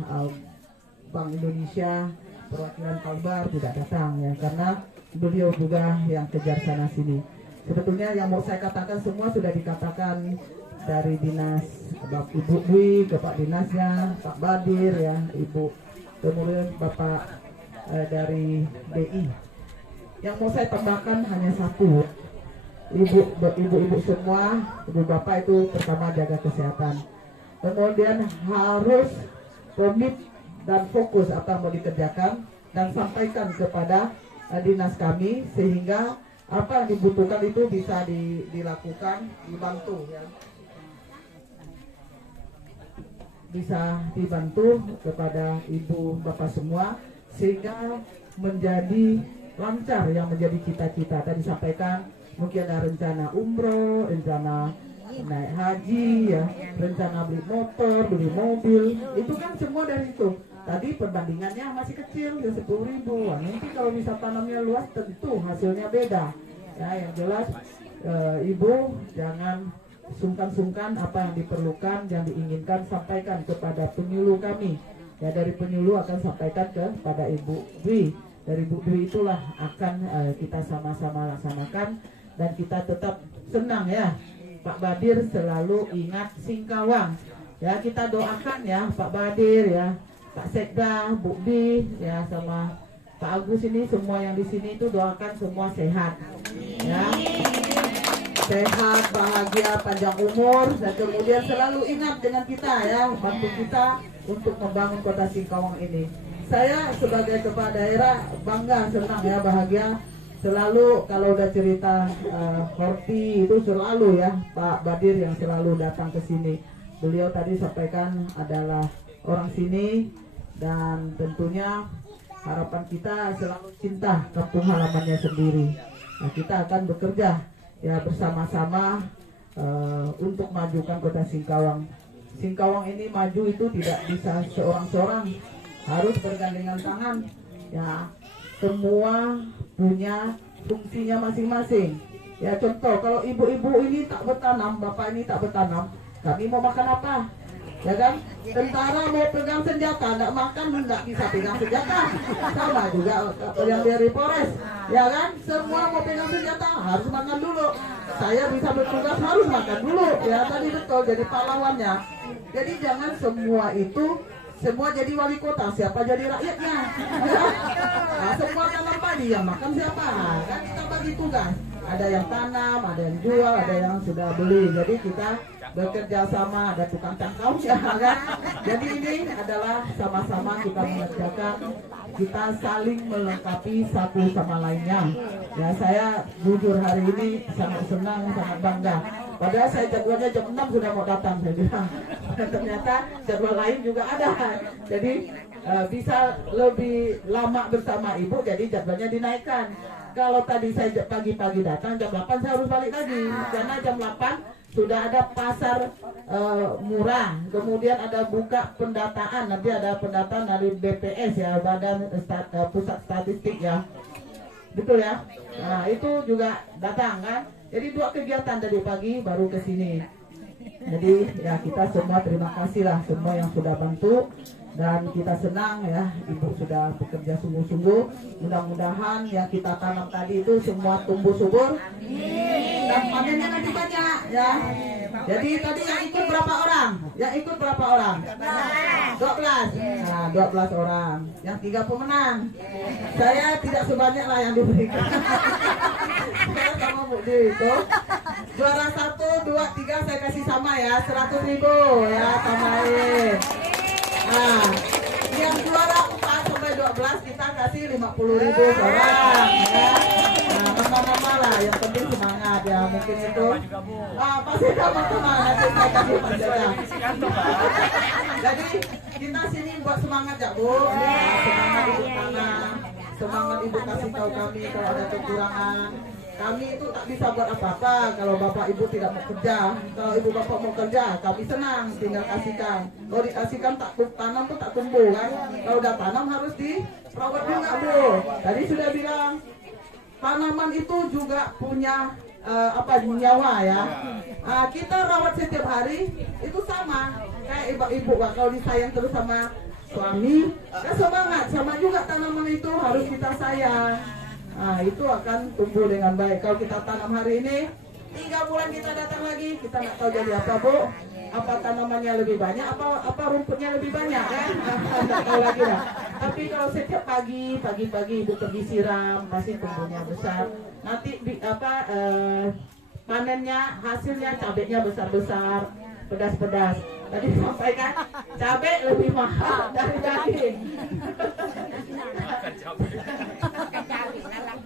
Bank Indonesia perwakilan Kalbar tidak datang ya, karena beliau juga yang kejar sana sini. Sebetulnya yang mau saya katakan semua sudah dikatakan dari dinas Ibu Dwi ke Pak Dinasnya, Pak Badir ya, Ibu, kemudian Bapak dari BI. Yang mau saya tambahkan hanya satu, ibu-ibu semua, ibu bapak itu pertama jaga kesehatan, kemudian harus komit dan fokus apa yang mau dikerjakan, dan sampaikan kepada dinas kami sehingga apa yang dibutuhkan itu bisa dilakukan, dibantu ya, bisa dibantu kepada ibu bapak semua sehingga menjadi lancar yang menjadi cita-cita. Tadi sampaikan mungkin ada rencana umroh, rencana naik haji ya, rencana beli motor, beli mobil, itu kan semua dari itu. tadi perbandingannya masih kecil ya 10.000. Nanti kalau misal tanamnya luas tentu hasilnya beda. Ya, yang jelas Ibu jangan sungkan-sungkan apa yang diperlukan, yang diinginkan sampaikan kepada penyuluh kami. Ya, dari penyuluh akan sampaikan kepada Ibu Dwi. Dari Ibu Dwi itulah akan kita sama-sama laksanakan, dan kita tetap senang ya. Pak Badir selalu ingat Singkawang. Ya, kita doakan ya Pak Badir ya, Pak Sekda, Bu Di ya, sama Pak Agus ini, semua yang di sini itu doakan semua sehat. Ya. Sehat, bahagia, panjang umur, dan kemudian selalu ingat dengan kita ya, bantu kita untuk membangun kota Singkawang ini. Saya sebagai kepala daerah bangga, senang ya, bahagia. Selalu kalau udah cerita Horti itu selalu ya Pak Badir yang selalu datang ke sini. Beliau tadi sampaikan adalah orang sini, dan tentunya harapan kita selalu cinta kampung halamannya sendiri. Nah, kita akan bekerja ya bersama-sama untuk majukan kota Singkawang. Singkawang ini maju itu tidak bisa seorang-seorang, harus bergandengan tangan ya. Semua punya fungsinya masing-masing. Ya, contoh kalau ibu-ibu ini tak bertanam, bapak ini tak bertanam, kami mau makan apa? Ya kan? Tentara mau pegang senjata, tidak makan, tidak bisa pegang senjata. Sama juga yang dari Polres, ya kan? Semua mau pegang senjata harus makan dulu. Saya bisa bertugas harus makan dulu. Ya tadi betul, jadi pahlawannya. Jadi jangan semua itu semua jadi wali kota, siapa jadi rakyatnya? Ya? Nah, semua tanam padi, yang makan siapa? Kan kita bagi tugas. Ada yang tanam, ada yang jual, ada yang sudah beli. Jadi kita bekerja sama, ada tukang cangkau ya kan? Jadi ini adalah sama-sama kita mengerjakan, kita saling melengkapi satu sama lainnya. Ya, saya jujur hari ini sangat senang, sangat bangga. Padahal saya jadwalnya jam 6 sudah mau datang, saya bilang. Ternyata jadwal lain juga ada. Jadi bisa lebih lama bersama Ibu, jadi jadwalnya dinaikkan. Kalau tadi saya pagi-pagi datang, jam 8 saya harus balik lagi. Karena jam 8 sudah ada pasar murah. Kemudian ada buka pendataan, nanti ada pendataan dari BPS ya, Badan Pusat Statistik ya. Betul ya? Nah, itu juga datang kan? Jadi 2 kegiatan dari pagi baru ke sini. Jadi ya kita semua terima kasih lah semua yang sudah bantu, dan kita senang ya Ibu sudah bekerja sungguh-sungguh. Mudah-mudahan yang kita tanam tadi itu semua tumbuh subur dan panennya nanti banyak ya. Jadi tadi yang ikut berapa orang? Yang ikut berapa orang? 12. Nah, 12 orang. Yang 3 pemenang. Saya tidak sebanyak lah yang diberikan. Saya sama Bu Di itu. Juara 1, 2, 3 saya kasih sama ya, 100.000 ya, tambahin. Nah, yang juara 4 sampai 12 kita kasih 50.000 orang ya. Nah, nama-nama lah, yang penting semangat ya, mungkin itu. Pasti kamu semangat, kita kasih penjara. Jadi kita sini buat semangat ya Bu, semangat Ibu tanam, semangat Ibu kasih tahu kami kalau ada kekurangan. Kami itu tak bisa buat apa-apa kalau Bapak Ibu tidak mau kerja. Kalau Ibu Bapak mau kerja, kami senang, tinggal kasihkan. Kalau dikasihkan tak tanam tuh tak tumbuh kan. Kalau udah tanam harus dirawat juga Bu. Tadi sudah bilang tanaman itu juga punya nyawa ya. Kita rawat setiap hari itu sama kayak ibu-ibu kalau disayang terus sama suami, kan semangat. Sama juga tanaman itu harus kita sayang. Nah, itu akan tumbuh dengan baik. Kalau kita tanam hari ini, 3 bulan kita datang lagi, kita nggak tahu jadi apa Bu. Apa tanamannya lebih banyak, apa rumputnya lebih banyak kan? Nggak tahu lagi lah. Tapi kalau setiap pagi-pagi Ibu pergi siram, pasti tumbuhnya besar. Nanti panennya, hasilnya cabenya besar-besar, pedas-pedas. Tadi sampaikan cabai lebih mahal dari daging.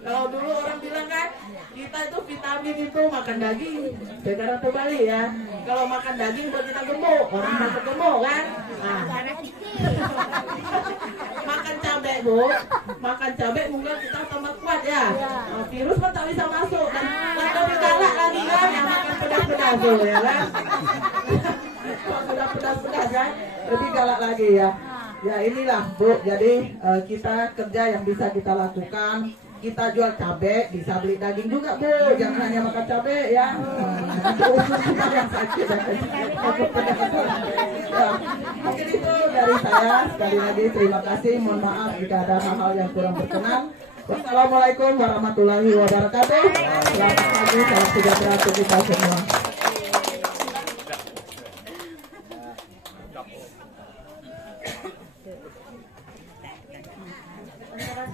Kalau dulu orang bilang kan, kita itu vitamin itu makan daging. Sekarang terbalik ya. Kalau makan daging buat kita gemuk, orang masuk gemuk kan. Nah. Makan cabai Bu, makan cabai mungkin kita tambah kuat ya. Nah, virus kan tak bisa masuk dan lebih galak lagi kan, yang makan pedas-pedas tuh ya kan. Kalau sudah pedas-pedas kan, lebih galak lagi ya. Ya inilah Bu, jadi kita kerja yang bisa kita lakukan. Kita jual cabai, bisa beli daging juga Bu, jangan hanya makan cabai ya. Nanti usus juga yang sakit. Ya, mungkin itu dari saya. Sekali lagi terima kasih, mohon maaf jika ada hal-hal yang kurang berkenan. Wassalamualaikum warahmatullahi wabarakatuh. Selamat pagi, salam sejahtera untuk kita semua.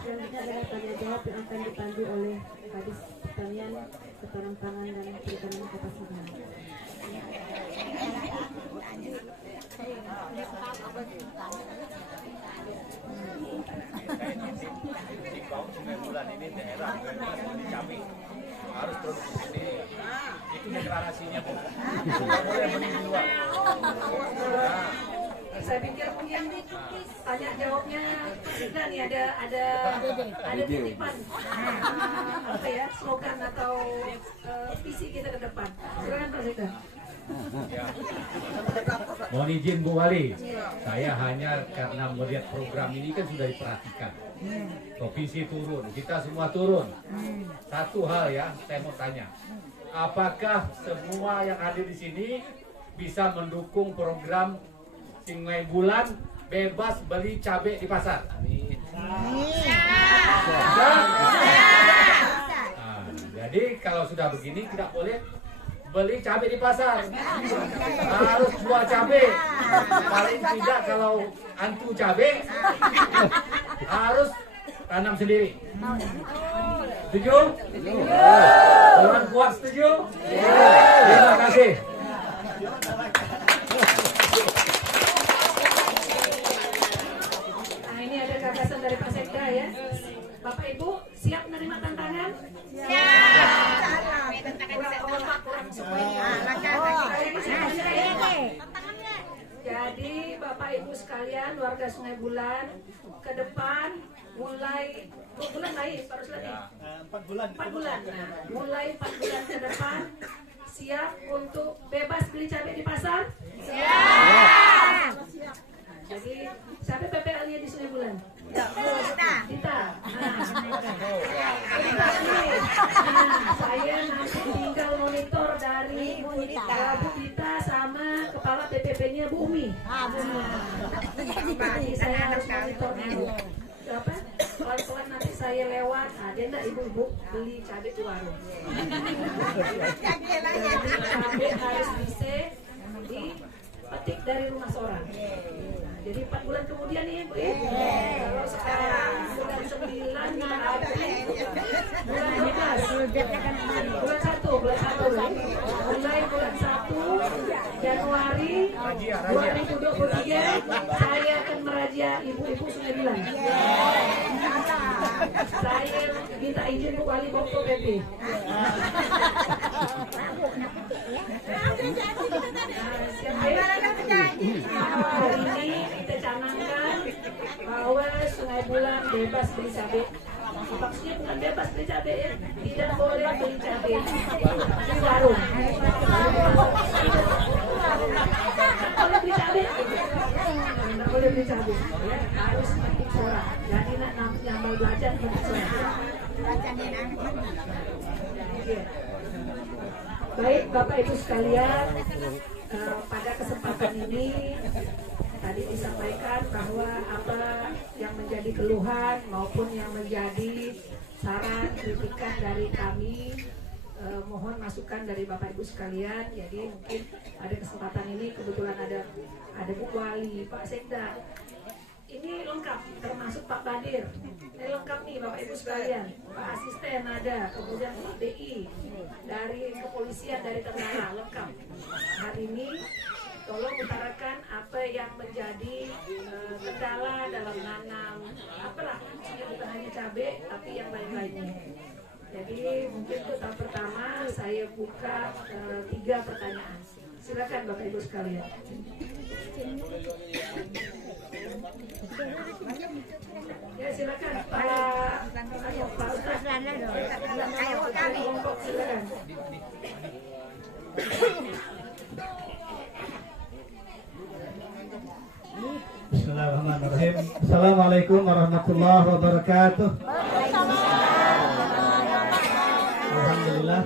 Selanjutnya adalah tanya jawab yang akan dipandu oleh Kadis Pertanian, Ketahanan Pangan dan Perikanan Kota Semarang. Sungai Bulan ini daerah cabai harus produksi sendiri. Itu deklarasinya Bu. Tidak boleh beli di luar. Saya pikir mungkin tanya jawabnya sudah nih ada titipan apa ya, slogan atau visi kita ke depan. Silakan Pak Sekda. Mohon izin Bu Wali, saya hanya karena melihat program ini kan sudah diperhatikan. Provinsi turun, kita semua turun. Satu hal ya, saya mau tanya, apakah semua yang ada di sini bisa mendukung program Sungai Bulan bebas beli cabai di pasar? Jadi kalau sudah begini tidak boleh beli cabai di pasar, harus jual cabai. Paling tidak kalau antu cabai harus tanam sendiri. Setuju? Orang kuat setuju? Terima kasih. Nah ini ada gagasan dari Pak Sekda ya. Bapak Ibu siap menerima tantangan? Jadi Bapak Ibu sekalian, warga Sungai Bulan, ke depan mulai bulan lain baru lagi 4 bulan. Nah, mulai 4 bulan ke depan siap untuk bebas beli cabai di pasar? Siap. Jadi siapa PPL-nya di Sungai Bulan? Dita. Saya nanti tinggal monitor dari Bu Dita sama kepala PPP-nya Bu Umi. Jadi saya harus monitor dulu. Apa? Pelan-pelan nanti saya lewat. Ada enggak ibu-ibu beli cabai di warung? Cabai harus bisa dipetik dari rumah seorang. Jadi 4 bulan kemudian nih Bu ya. Kalau sekarang bulan 9 bulan 12 bulan 1 mulai bulan 1 Januari 2023 saya akan merajia ibu-ibu Sungai Bulan. Saya minta izin Bu Wali Bokto PP. Hari ini kita canangkan bahwa Sungai Bulan bebas beli cabai. Maksudnya bukan bebas beli cabai ya, tidak boleh beli cabai di warung. Boleh beli cabai, tidak boleh beli cabai. Ya, harus petik suara. Jadi nak nyambal belajar petik suara. Baik Bapak Ibu sekalian, pada kesempatan ini tadi disampaikan bahwa apa yang menjadi keluhan maupun yang menjadi saran kritikan dari kami, mohon masukan dari Bapak Ibu sekalian. Jadi mungkin ada kesempatan ini kebetulan ada Bu Wali, Pak Sekda. Ini lengkap, termasuk Pak Badir. Ini lengkap nih Bapak Ibu sekalian. Pak Asisten ada, kemudian Pak BI dari kepolisian dari Ternara, lengkap. Hari ini tolong utarakan apa yang menjadi kendala dalam nanam, apalah, bukan hanya cabai, tapi yang lain-lainnya. Jadi mungkin untuk tahap pertama saya buka 3 pertanyaan. Silakan Bapak Ibu sekalian. Ya silakan Pak Ustaz. Silakan. Bismillahirrahmanirrahim. Assalamualaikum warahmatullahi wabarakatuh. Alhamdulillah.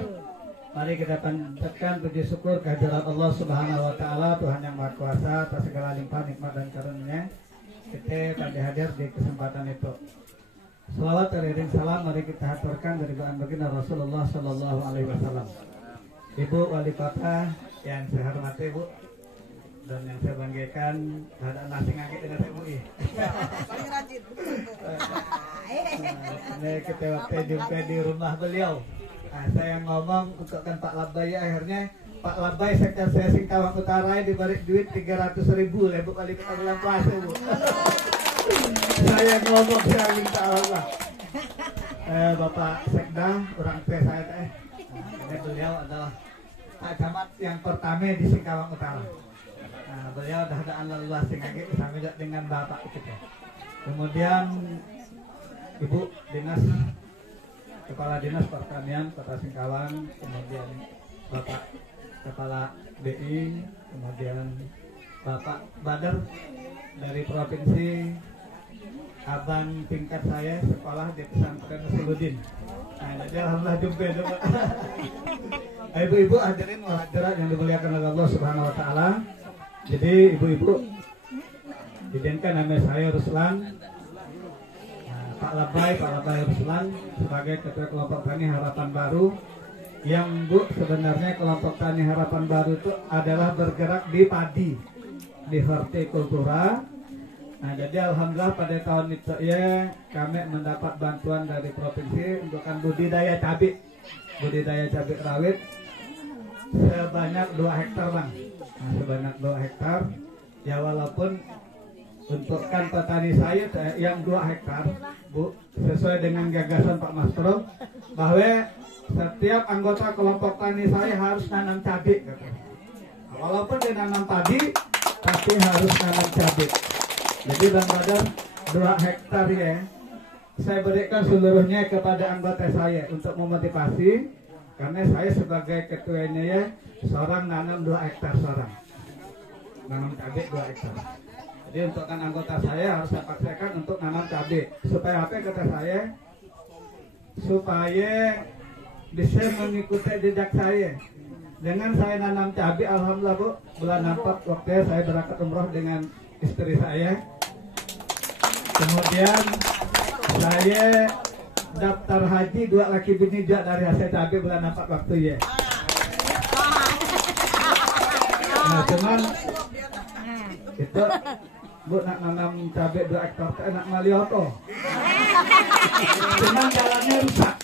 Mari kita panjatkan puji syukur kehadirat Allah Subhanahu wa taala, Tuhan yang Maha Kuasa atas segala limpah nikmat dan karunia-Nya. Kita pada hadir di kesempatan itu. Salawat dan salam mari kita haturkan dari baginda Rasulullah sallallahu alaihi wasallam. Ibu Wali Kota yang saya hormati, Bu, dan yang saya banggakan ada nasi ngakit dengan saya, Bu. Paling rajin. Ini kita waktu jumpa di rumah beliau. Nah, saya ngomong untuk kan Pak Labai, akhirnya Pak Labai sektor saya Singkawang Utara dibalik duit 300.000 lah, Bu, kali kita bulan puasa, Bu. Saya ngomong saya minta Allah. Bapak Sekda, orang tua saya ini beliau adalah Pak Camat yang pertama di Singkawang Utara. Nah, beliau dah ada lalu singkawang sama juga dengan Bapak kita. Kemudian Ibu Dinas Kepala Dinas Pertanian Kota Singkawang, kemudian Bapak Kepala BI, kemudian Bapak Badar dari Provinsi, abang tingkat saya sekolah di pesantren Nasuluddin. Nah, jadi alhamdulillah jumpa dulu. Ibu-ibu hadirin wal hadirat yang dimuliakan oleh Allah Subhanahu wa taala. Jadi ibu-ibu, izinkan nama saya Ruslan. Pak Labai Ruslan sebagai Ketua Kelompok Tani Harapan Baru, yang Bu sebenarnya Kelompok Tani Harapan Baru itu adalah bergerak di padi, di hortikultura. Nah, jadi alhamdulillah pada tahun itu ya kami mendapat bantuan dari provinsi untuk budidaya cabai rawit sebanyak 2 hektar, Bang. Nah, sebanyak 2 hektar. Ya walaupun untuk kan petani saya yang 2 hektar, Bu, sesuai dengan gagasan Pak Mastro bahwa setiap anggota kelompok tani saya harus nanam cabai. Walaupun dia nanam padi, tapi harus nanam cabai. Jadi Bang Badar 2 hektar ya, saya berikan seluruhnya kepada anggota saya untuk memotivasi, karena saya sebagai ketuanya ya seorang nanam 2 hektar seorang, nanam cabai 2 hektar. Jadi untuk kan anggota saya harus saya paksakan untuk nanam cabai supaya apa kata saya, supaya bisa mengikuti jejak saya. Dengan saya nanam cabai, alhamdulillah Bu, bulan 4 waktu saya berangkat umroh dengan istri saya. Kemudian saya daftar haji 2 laki bini juga dari hasil cabai bulan 4 waktu ya. Nah cuman itu Bu nak nanam cabai 2 hektar itu enak malioto. Cuman jalannya rusak.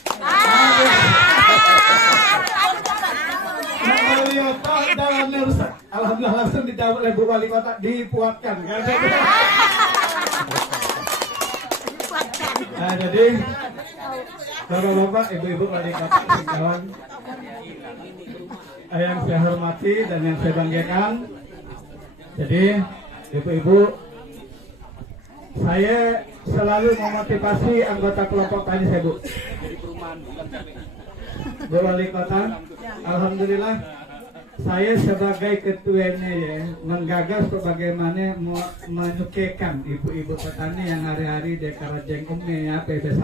Nak malioto jalannya rusak. Alhamdulillah langsung dijawab oleh Bu Wali Kota, dipuatkan. Nah, jadi Bapak-bapak, ibu-ibu wali kota Singkawang yang saya hormati dan yang saya banggakan. Jadi ibu-ibu, saya selalu memotivasi anggota kelompok tani saya, Bu. Bu Wali Kota, alhamdulillah saya sebagai ketuanya ya menggagas bagaimana menyukekan ibu-ibu petani yang hari-hari di Karajeng Umne ya, PBS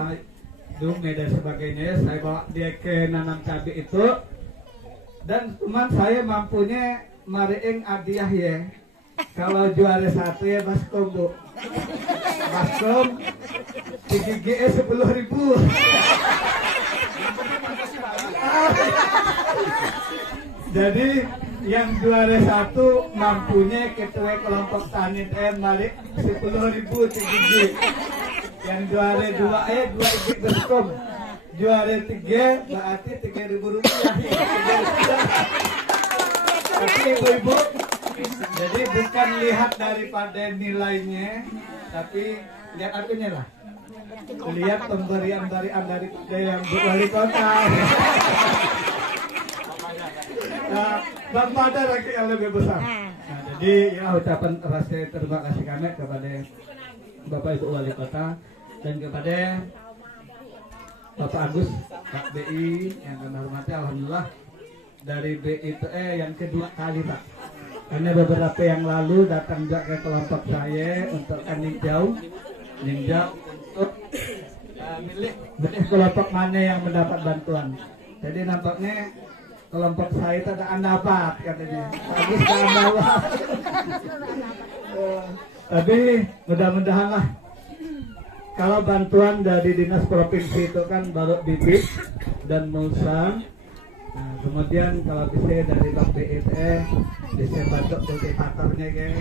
Dume dan sebagainya ya, saya bawa dia ke nanam cabai itu, dan cuman saya mampunya mariing hadiah ya. Kalau juara 1 ya baskom, Bu. Baskom 3 GE 10.000. Jadi yang juara 1 mampunya ketua kelompok tani mari 10.000 3G. Yang juara 2 2 baskom. Juara 3 berarti 3.000 rupiah. Tapi ibu-ibu, jadi bukan lihat daripada nilainya, tapi lihat akunya lah. Lihat pemberian dari yang Bu Wali Kota. Nah, Bang Badar lagi yang lebih besar. Nah, jadi ya ucapan rasa terima kasih kami kepada Bapak Ibu Wali Kota dan kepada Bapak Agus, Pak BI yang kami hormati. Alhamdulillah dari BI itu yang kedua kali Pak. Karena beberapa yang lalu datang juga ke kelompok saya untuk ninjau untuk milih kelompok mana yang mendapat bantuan. Jadi nampaknya kelompok saya itu ada dapat katanya. Bagus kan dapat. Tapi mudah-mudahan lah kalau bantuan dari dinas provinsi itu kan baru bibit dan mulsa. Nah, kemudian kalau bisa dari Bang BIT bisa bantu kultivatornya kayak.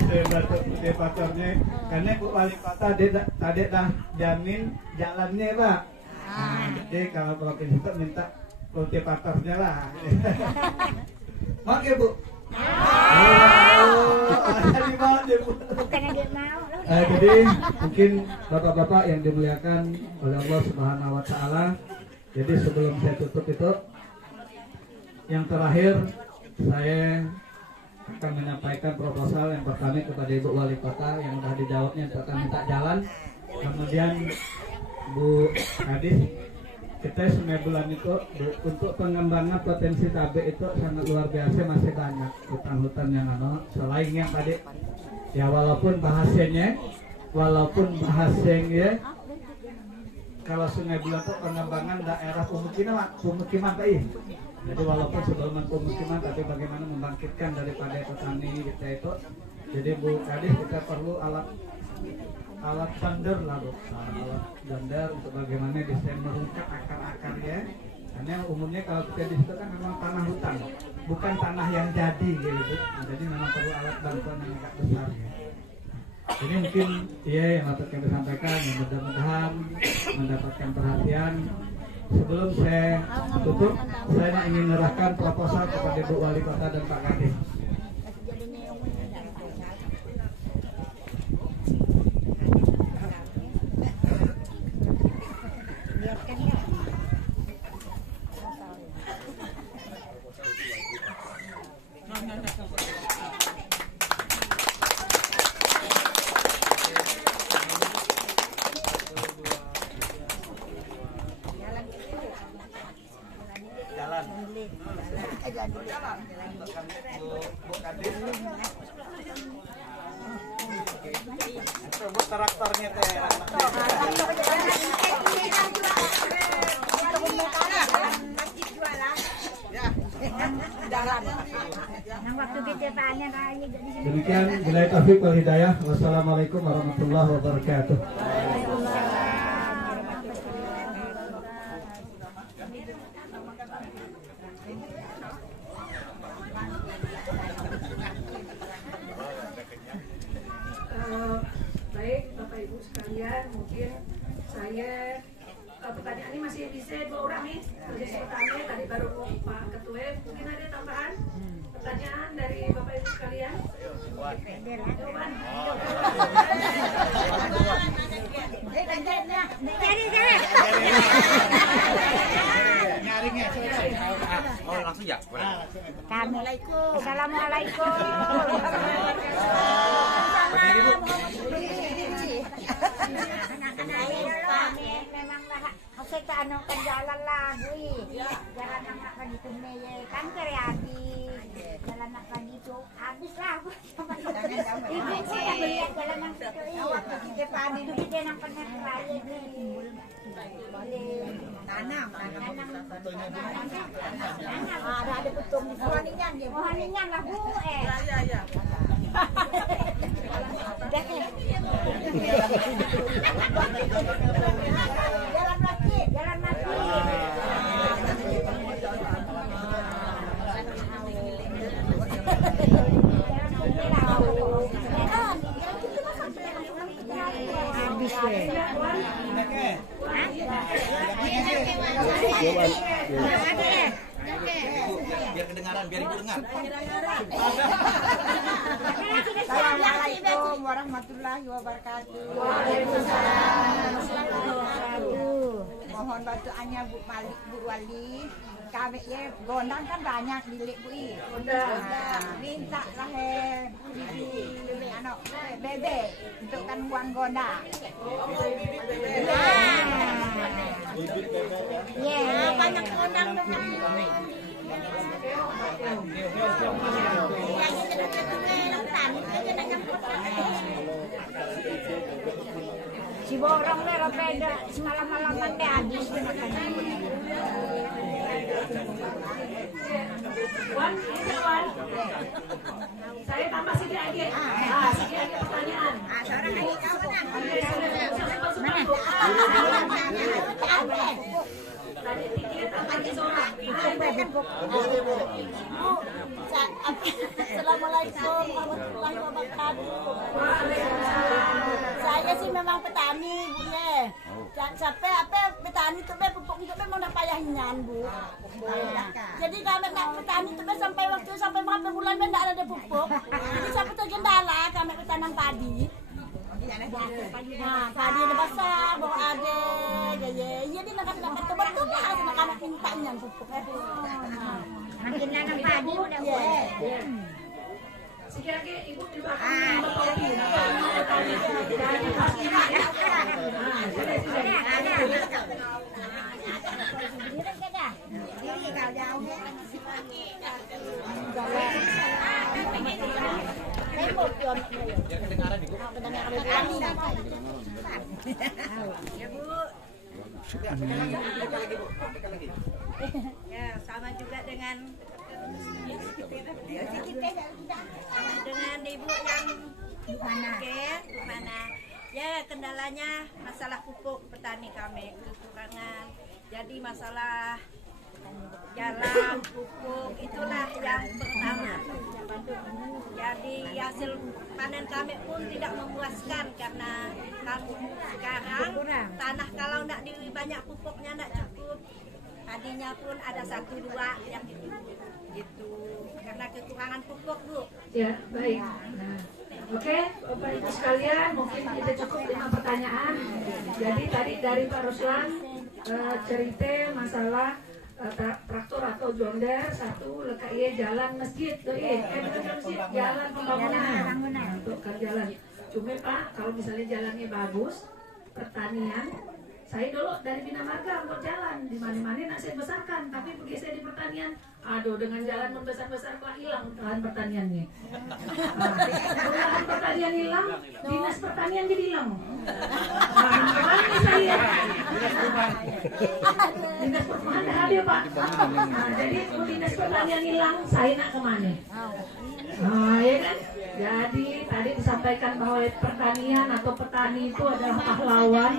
Bisa bantu kultivatornya karena Bu Wali Kota tadi dah jamin jalannya Pak. Nah, jadi kalau provinsi itu minta kultivatornya lah. Oke Bu. Jadi mungkin bapak-bapak yang dimuliakan oleh Allah Subhanahu Wa Taala. Jadi sebelum saya tutup itu, yang terakhir saya akan menyampaikan proposal yang pertama kepada Ibu Wali Kota yang sudah dijawabnya untuk akan minta jalan. Kemudian Bu Kadis, kita 9 bulan itu untuk pengembangan potensi cabai itu sangat luar biasa, masih banyak hutan-hutan yang selain yang tadi ya walaupun bahasanya kalau Sungai Bulan itu pengembangan daerah pemukiman Pak. Jadi walaupun sebelum pemukiman tapi bagaimana membangkitkan daripada petani kita itu. Jadi Bu Kadis kita perlu alat bander lah Bu, alat bander untuk bagaimana bisa merungkat akar-akarnya. Karena umumnya kalau kita di situ kan memang tanah hutan, bukan tanah yang jadi gitu. Jadi memang perlu alat bantuan yang agak besar ya. Ini mungkin yang dapat kami sampaikan, yang mudah-mudahan mendapatkan perhatian. Sebelum saya tutup, saya ingin menyerahkan proposal kepada Ibu Wali Kota dan Pak Kadis. Traktornya teh. Demikian, billahi taufiq wal hidayah. Wassalamualaikum warahmatullahi wabarakatuh. Baik Bapak Ibu sekalian, mungkin saya pertanyaan ini masih bisa 2 orang nih sebagai pertanyaan. Tadi baru Pak Ketua, mungkin ada tambahan pertanyaan dari Bapak Ibu sekalian. Oh langsung ya. Assalamualaikum. Memang kita kan jalan lagi, jalan anak kan itu kan kreatif, jalan anak kan itu habis lah. Ibu saya melihat jalan yang itu kita panen itu dia yang pernah raya tanam ada betul pohoninya lah Bu ya. Jalan mati. Habis Biar kedengaran, biar ibu dengar. Assalamualaikum warahmatullahi wabarakatuh. Waalaikumsalam. Mohon bantuannya Bu Malik, Bu Wali kami ya gondang kan banyak di Bui. Gondang. Minta lah di anak bebe untuk kan buang gondang. Ya, banyak gondang dengan si borong le rapeda semalam-malaman deh habis makan. Wan, saya tambah sedikit lagi. Sedikit lagi pertanyaan. Seorang lagi kawan. Tadi tiket tambah di seorang. Assalamualaikum warahmatullahi wabarakatuh. Saya sih memang petani, Bu ya. Sampai apa petani tuh pupuk itu memang udah payahinyan, Bu. Jadi kami nak petani tuh sampai waktu sampai berapa bulan enggak ada pupuk. Jadi sampai tergendala kami bertanam padi. Nah, padi udah basah, bawa ada, jadi nak betul lah, anak minta yang pupuk. Makin nanam padi udah boleh. Sekali lagi Ibu juga akan topi. Jadi pastinya ya. Ya, sama juga dengan ibu yang mana ya kendalanya masalah pupuk petani kami kekurangan, jadi masalah jalan pupuk itulah yang pertama. Jadi hasil panen kami pun tidak memuaskan karena sekarang tanah kalau tidak di banyak pupuknya tidak cukup, padinya pun ada 1-2 yang gitu karena kekurangan pupuk, Bu. Ya, baik. Nah, oke, Bapak Ibu sekalian, mungkin kita cukup 5 pertanyaan. Jadi tadi dari Pak Ruslan cerita masalah traktor atau jonder satu lekai jalan masjid tuh masjid jalan pembangunan untuk jalan. Cuma Pak, kalau misalnya jalannya bagus, pertanian saya dulu dari Bina Marga untuk jalan di mana-mana nak saya besarkan, tapi begitu saya di pertanian, aduh dengan jalan membesar-besar telah hilang lahan pertaniannya. Lahan pertanian hilang, dinas pertanian jadi hilang. Kemana saya? Dinas perumahan dah ada Pak. Jadi dinas pertanian hilang, saya nak kemana? Ya kan? Jadi tadi disampaikan bahwa pertanian atau petani itu adalah pahlawan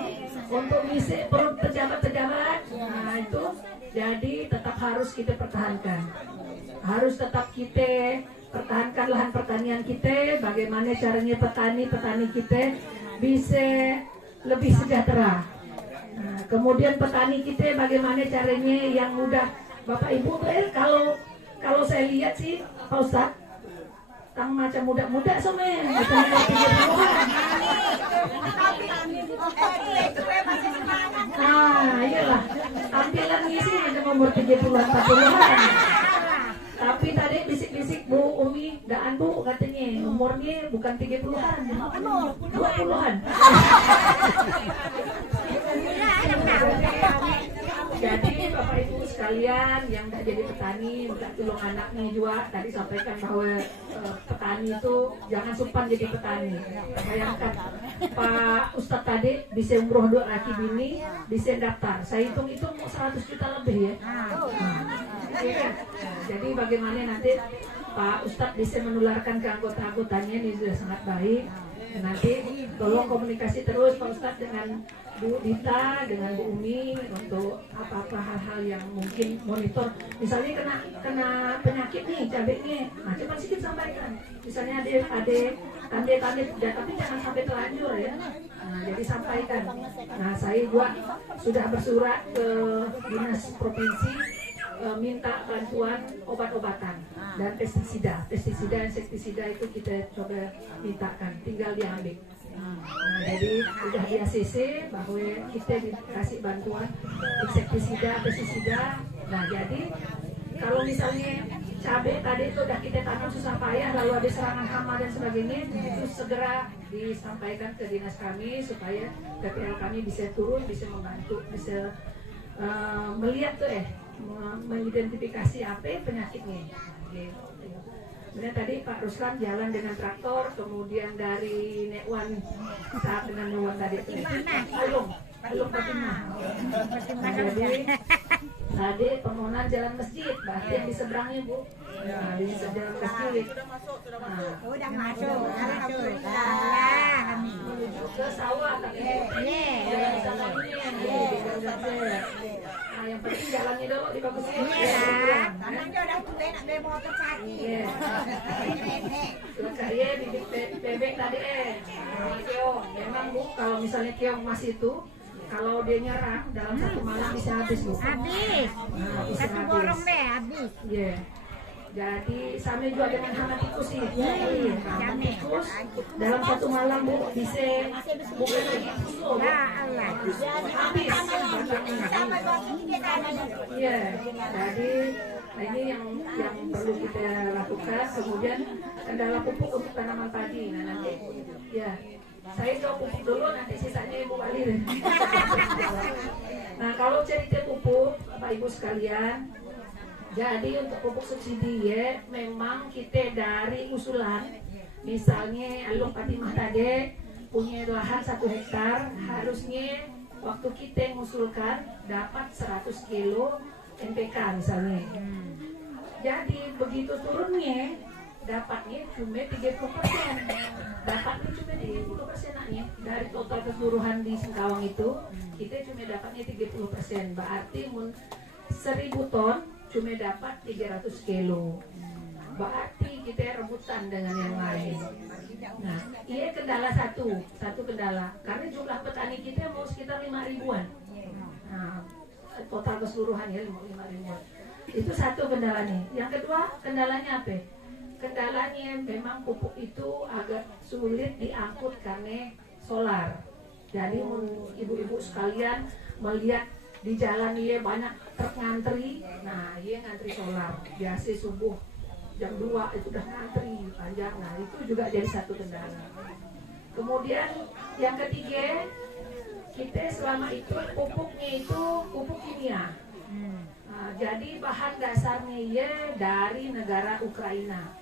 untuk misi perut pejabat-pejabat. Nah itu jadi tetap harus kita pertahankan, harus tetap kita pertahankan lahan pertanian kita. Bagaimana caranya petani kita bisa lebih sejahtera. Nah, kemudian petani kita bagaimana caranya yang mudah. Bapak Ibu kalau saya lihat sih Pak Ustadz, tang macam muda-muda semen, iyalah tampilannya sih macam umur 30-an 40-an. Tapi tadi bisik-bisik Bu Umi daan Bu katanya umurnya bukan 30-an, 20-an. Jadi Bapak Ibu sekalian yang tidak jadi petani, minta tolong anaknya juga. Tadi sampaikan bahwa petani itu jangan sumpan jadi petani. Bayangkan Pak Ustadz tadi bisa umroh 2 laki bini, bisa daftar. Saya hitung-hitung 100 juta lebih ya. Ya. Jadi bagaimana nanti Pak Ustadz bisa menularkan ke anggota-anggotanya, ini sudah sangat baik. Nanti tolong komunikasi terus Pak Ustadz dengan Bu Dita, dengan Bu Umi untuk apa-apa hal-hal yang mungkin monitor. Misalnya kena penyakit nih cabenya, nah cepat sedikit sampaikan. Misalnya ada tanda-tanda tapi jangan sampai terlanjur ya. Nah, jadi sampaikan. Nah saya juga sudah bersurat ke dinas provinsi minta bantuan obat-obatan dan pestisida insektisida itu kita coba mintakan, tinggal diambil. Nah, jadi sudah di ACC bahwa kita dikasih bantuan insektisida, pestisida Nah jadi kalau misalnya cabai tadi itu udah kita tanam susah payah lalu ada serangan hama dan sebagainya, itu segera disampaikan ke dinas kami supaya PPL kami bisa turun, bisa membantu, bisa melihat tuh mengidentifikasi apa penyakitnya. Gitu. Kemudian tadi Pak Ruslan jalan dengan traktor, kemudian dari Nekwan saat dengan Nekwan tadi itu Alung Fatimah. Jadi tadi permohonan jalan masjid, berarti yang di seberangnya Bu. Nah, di seberang masjid. Sudah masuk. Menuju ke sawah katanya. Jalan sana ini. Nah, yang penting jalannya dulu dibagusin. Tanahnya udah tua nak bawa motor kaki. Saya bibit bebek tadi keong. Memang Bu, kalau misalnya keong masih itu, kalau dia nyerang dalam satu malam bisa habis Bu. Habis. Satu borong deh habis. Iya. Jadi sama juga dengan hama tikus ini. Hama tikus dalam satu malam Bu bisa bukan lagi usul. Ya Allah. Habis. Iya. Jadi ini yang perlu kita lakukan. Kemudian kendala pupuk untuk tanaman padi. Nah nanti ya saya coba pupuk dulu, nanti sisanya Ibu Wali. Nah kalau cerita pupuk Bapak Ibu sekalian, jadi untuk pupuk subsidi ya memang kita dari usulan, misalnya Alung Fatimah tadi punya lahan 1 hektar, harusnya waktu kita mengusulkan dapat 100 kilo NPK misalnya. Jadi begitu turunnya dapatnya cuma 30%. Dapatnya cuma 30% naknya. Dari total keseluruhan di Singkawang itu kita cuma dapatnya 30%. Berarti 1000 ton cuma dapat 300 kilo. Berarti kita rebutan dengan yang lain. Nah, iya kendala satu kendala. Karena jumlah petani kita mau sekitar 5 ribuan. Nah, total keseluruhan ya 5 ribuan. Itu satu kendalanya. Yang kedua, kendalanya apa? Kendalanya memang pupuk itu agak sulit diangkut karena solar. Jadi ibu-ibu sekalian melihat di jalan dia banyak truk ngantri. Nah, dia ngantri solar. Biasa subuh jam 2 itu udah ngantri panjang. Nah, itu juga jadi satu kendala. Kemudian yang ketiga, kita selama itu pupuknya itu pupuk kimia. Nah, jadi bahan dasarnya ya dari negara Ukraina.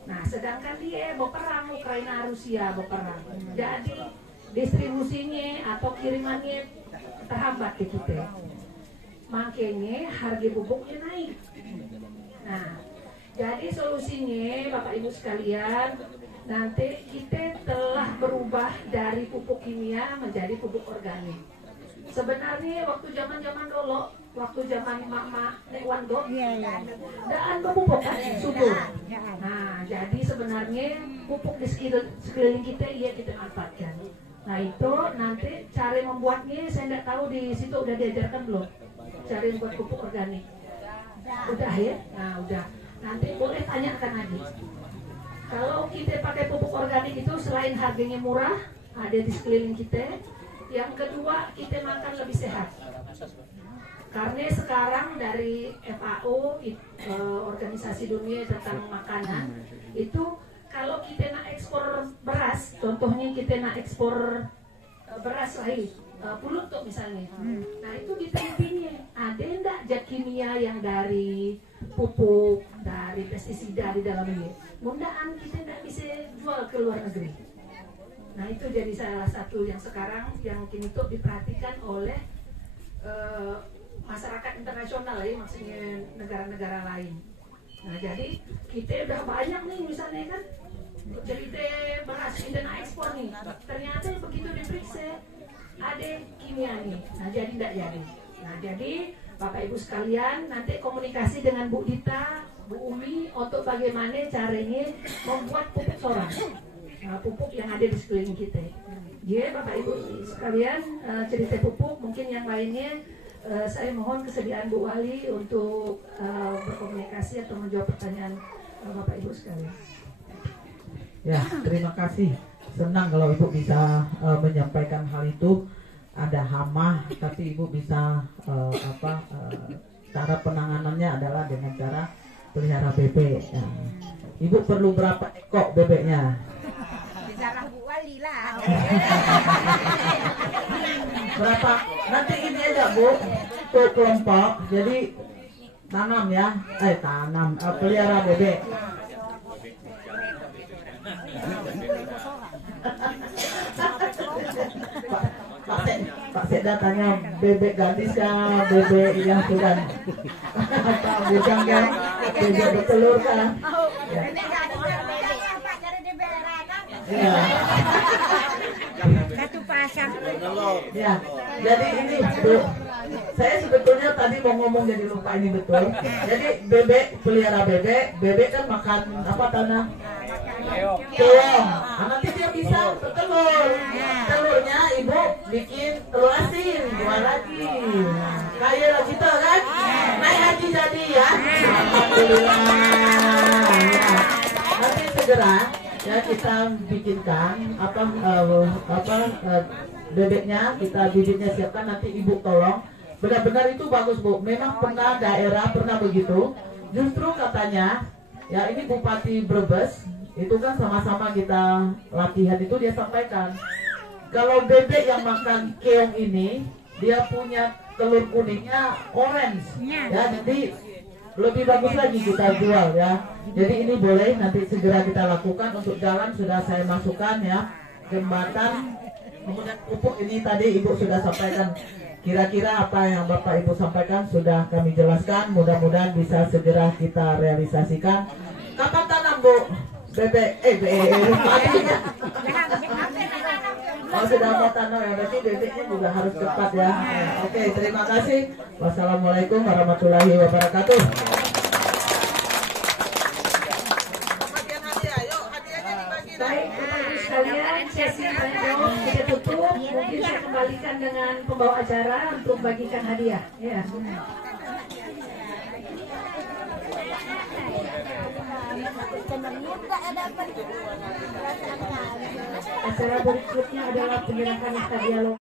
Nah, sedangkan dia berperang Ukraina Rusia berperang. Jadi distribusinya atau kirimannya terhambat ke kita. Makanya harga pupuknya naik. Nah, jadi solusinya Bapak Ibu sekalian, nanti kita telah berubah dari pupuk kimia menjadi pupuk organik. Sebenarnya waktu zaman dulu, waktu zaman mak-mak Nekwan Dok, daan pupuk kan subur. Nah, jadi sebenarnya pupuk di sekeliling kita iya kita manfaatkan. Nah itu nanti cara membuatnya saya tidak tahu di situ udah diajarkan belum? Cara membuat pupuk organik. Udah ya? Nah udah. Nanti boleh tanyakan lagi. Kalau kita pakai pupuk organik itu selain harganya murah, ada di sekeliling kita. Yang kedua, kita makan lebih sehat. Karena sekarang dari FAO, organisasi dunia tentang makanan, itu kalau kita nak ekspor beras, contohnya kita nak ekspor beras lain, pulut tuh misalnya. Nah itu ditelitinya, ada enggak zat kimia yang dari pupuk, dari pestisida di dalamnya. Mudahan kita enggak bisa jual ke luar negeri. Nah itu jadi salah satu yang sekarang yang kini tuh diperhatikan oleh masyarakat internasional ya, maksudnya negara-negara lain. Nah jadi kita udah banyak nih misalnya kan cerita beras kita nak ekspor nih, ternyata begitu diperiksa ada kimia nih. Nah jadi tidak jadi. Nah jadi Bapak Ibu sekalian nanti komunikasi dengan Bu Dita, Bu Umi untuk bagaimana caranya membuat pupuk sorang. Pupuk yang ada di sekeliling kita. Ya Bapak Ibu sekalian, cerita pupuk mungkin yang lainnya saya mohon kesediaan Bu Wali untuk berkomunikasi atau menjawab pertanyaan Bapak Ibu sekalian. Ya, terima kasih. Senang kalau Ibu bisa menyampaikan hal itu. Ada hama, tapi Ibu bisa cara penanganannya adalah dengan cara pelihara bebek. Ya. Ibu perlu berapa ekor bebeknya? Salah Bu Wali lah. Berapa? Nanti ini aja Bu, untuk kelompok. Jadi tanam ya, pelihara bebek. Pak Sekda tanya bebek gadis kah, bebek yang sudah bukan kan, bebek bertelur kah? Ya. Ya. Satu pasang. Ya, jadi ini Bu, saya sebetulnya tadi mau ngomong jadi lupa ini betul. Jadi bebek, pelihara bebek kan makan apa tanah? Keong. Nah, nanti dia bisa bertelur. Telurnya ibu bikin telur asin, jual lagi. Nah, kaya lah kita kan? Naik haji jadi ya. Alhamdulillah. Ya. Nanti segera ya kita bikinkan bebeknya, kita bibitnya siapkan, nanti ibu tolong. Benar-benar itu bagus Bu. Memang pernah begitu. Justru katanya ya ini Bupati Brebes itu kan sama-sama kita latihan itu dia sampaikan kalau bebek yang makan keong ini dia punya telur kuningnya orange ya, jadi lebih bagus lagi kita jual ya. Jadi ini boleh nanti segera kita lakukan. Untuk jalan sudah saya masukkan ya, jembatan, kemudian pupuk ini tadi Ibu sudah sampaikan. Kira-kira apa yang Bapak Ibu sampaikan sudah kami jelaskan. Mudah-mudahan bisa segera kita realisasikan. Kapan tanam Bu? Bebek, padinya. Oh sudah mau tanam ya, berarti bebeknya juga harus cepat ya. Oke, terima kasih. Wassalamualaikum warahmatullahi wabarakatuh. Baik, Bapak Ibu sekalian, sesi tanya jawab kita tutup. Mungkin saya kembalikan dengan pembawa acara untuk bagikan hadiah. Ya. Acara berikutnya adalah penyerahan dialog.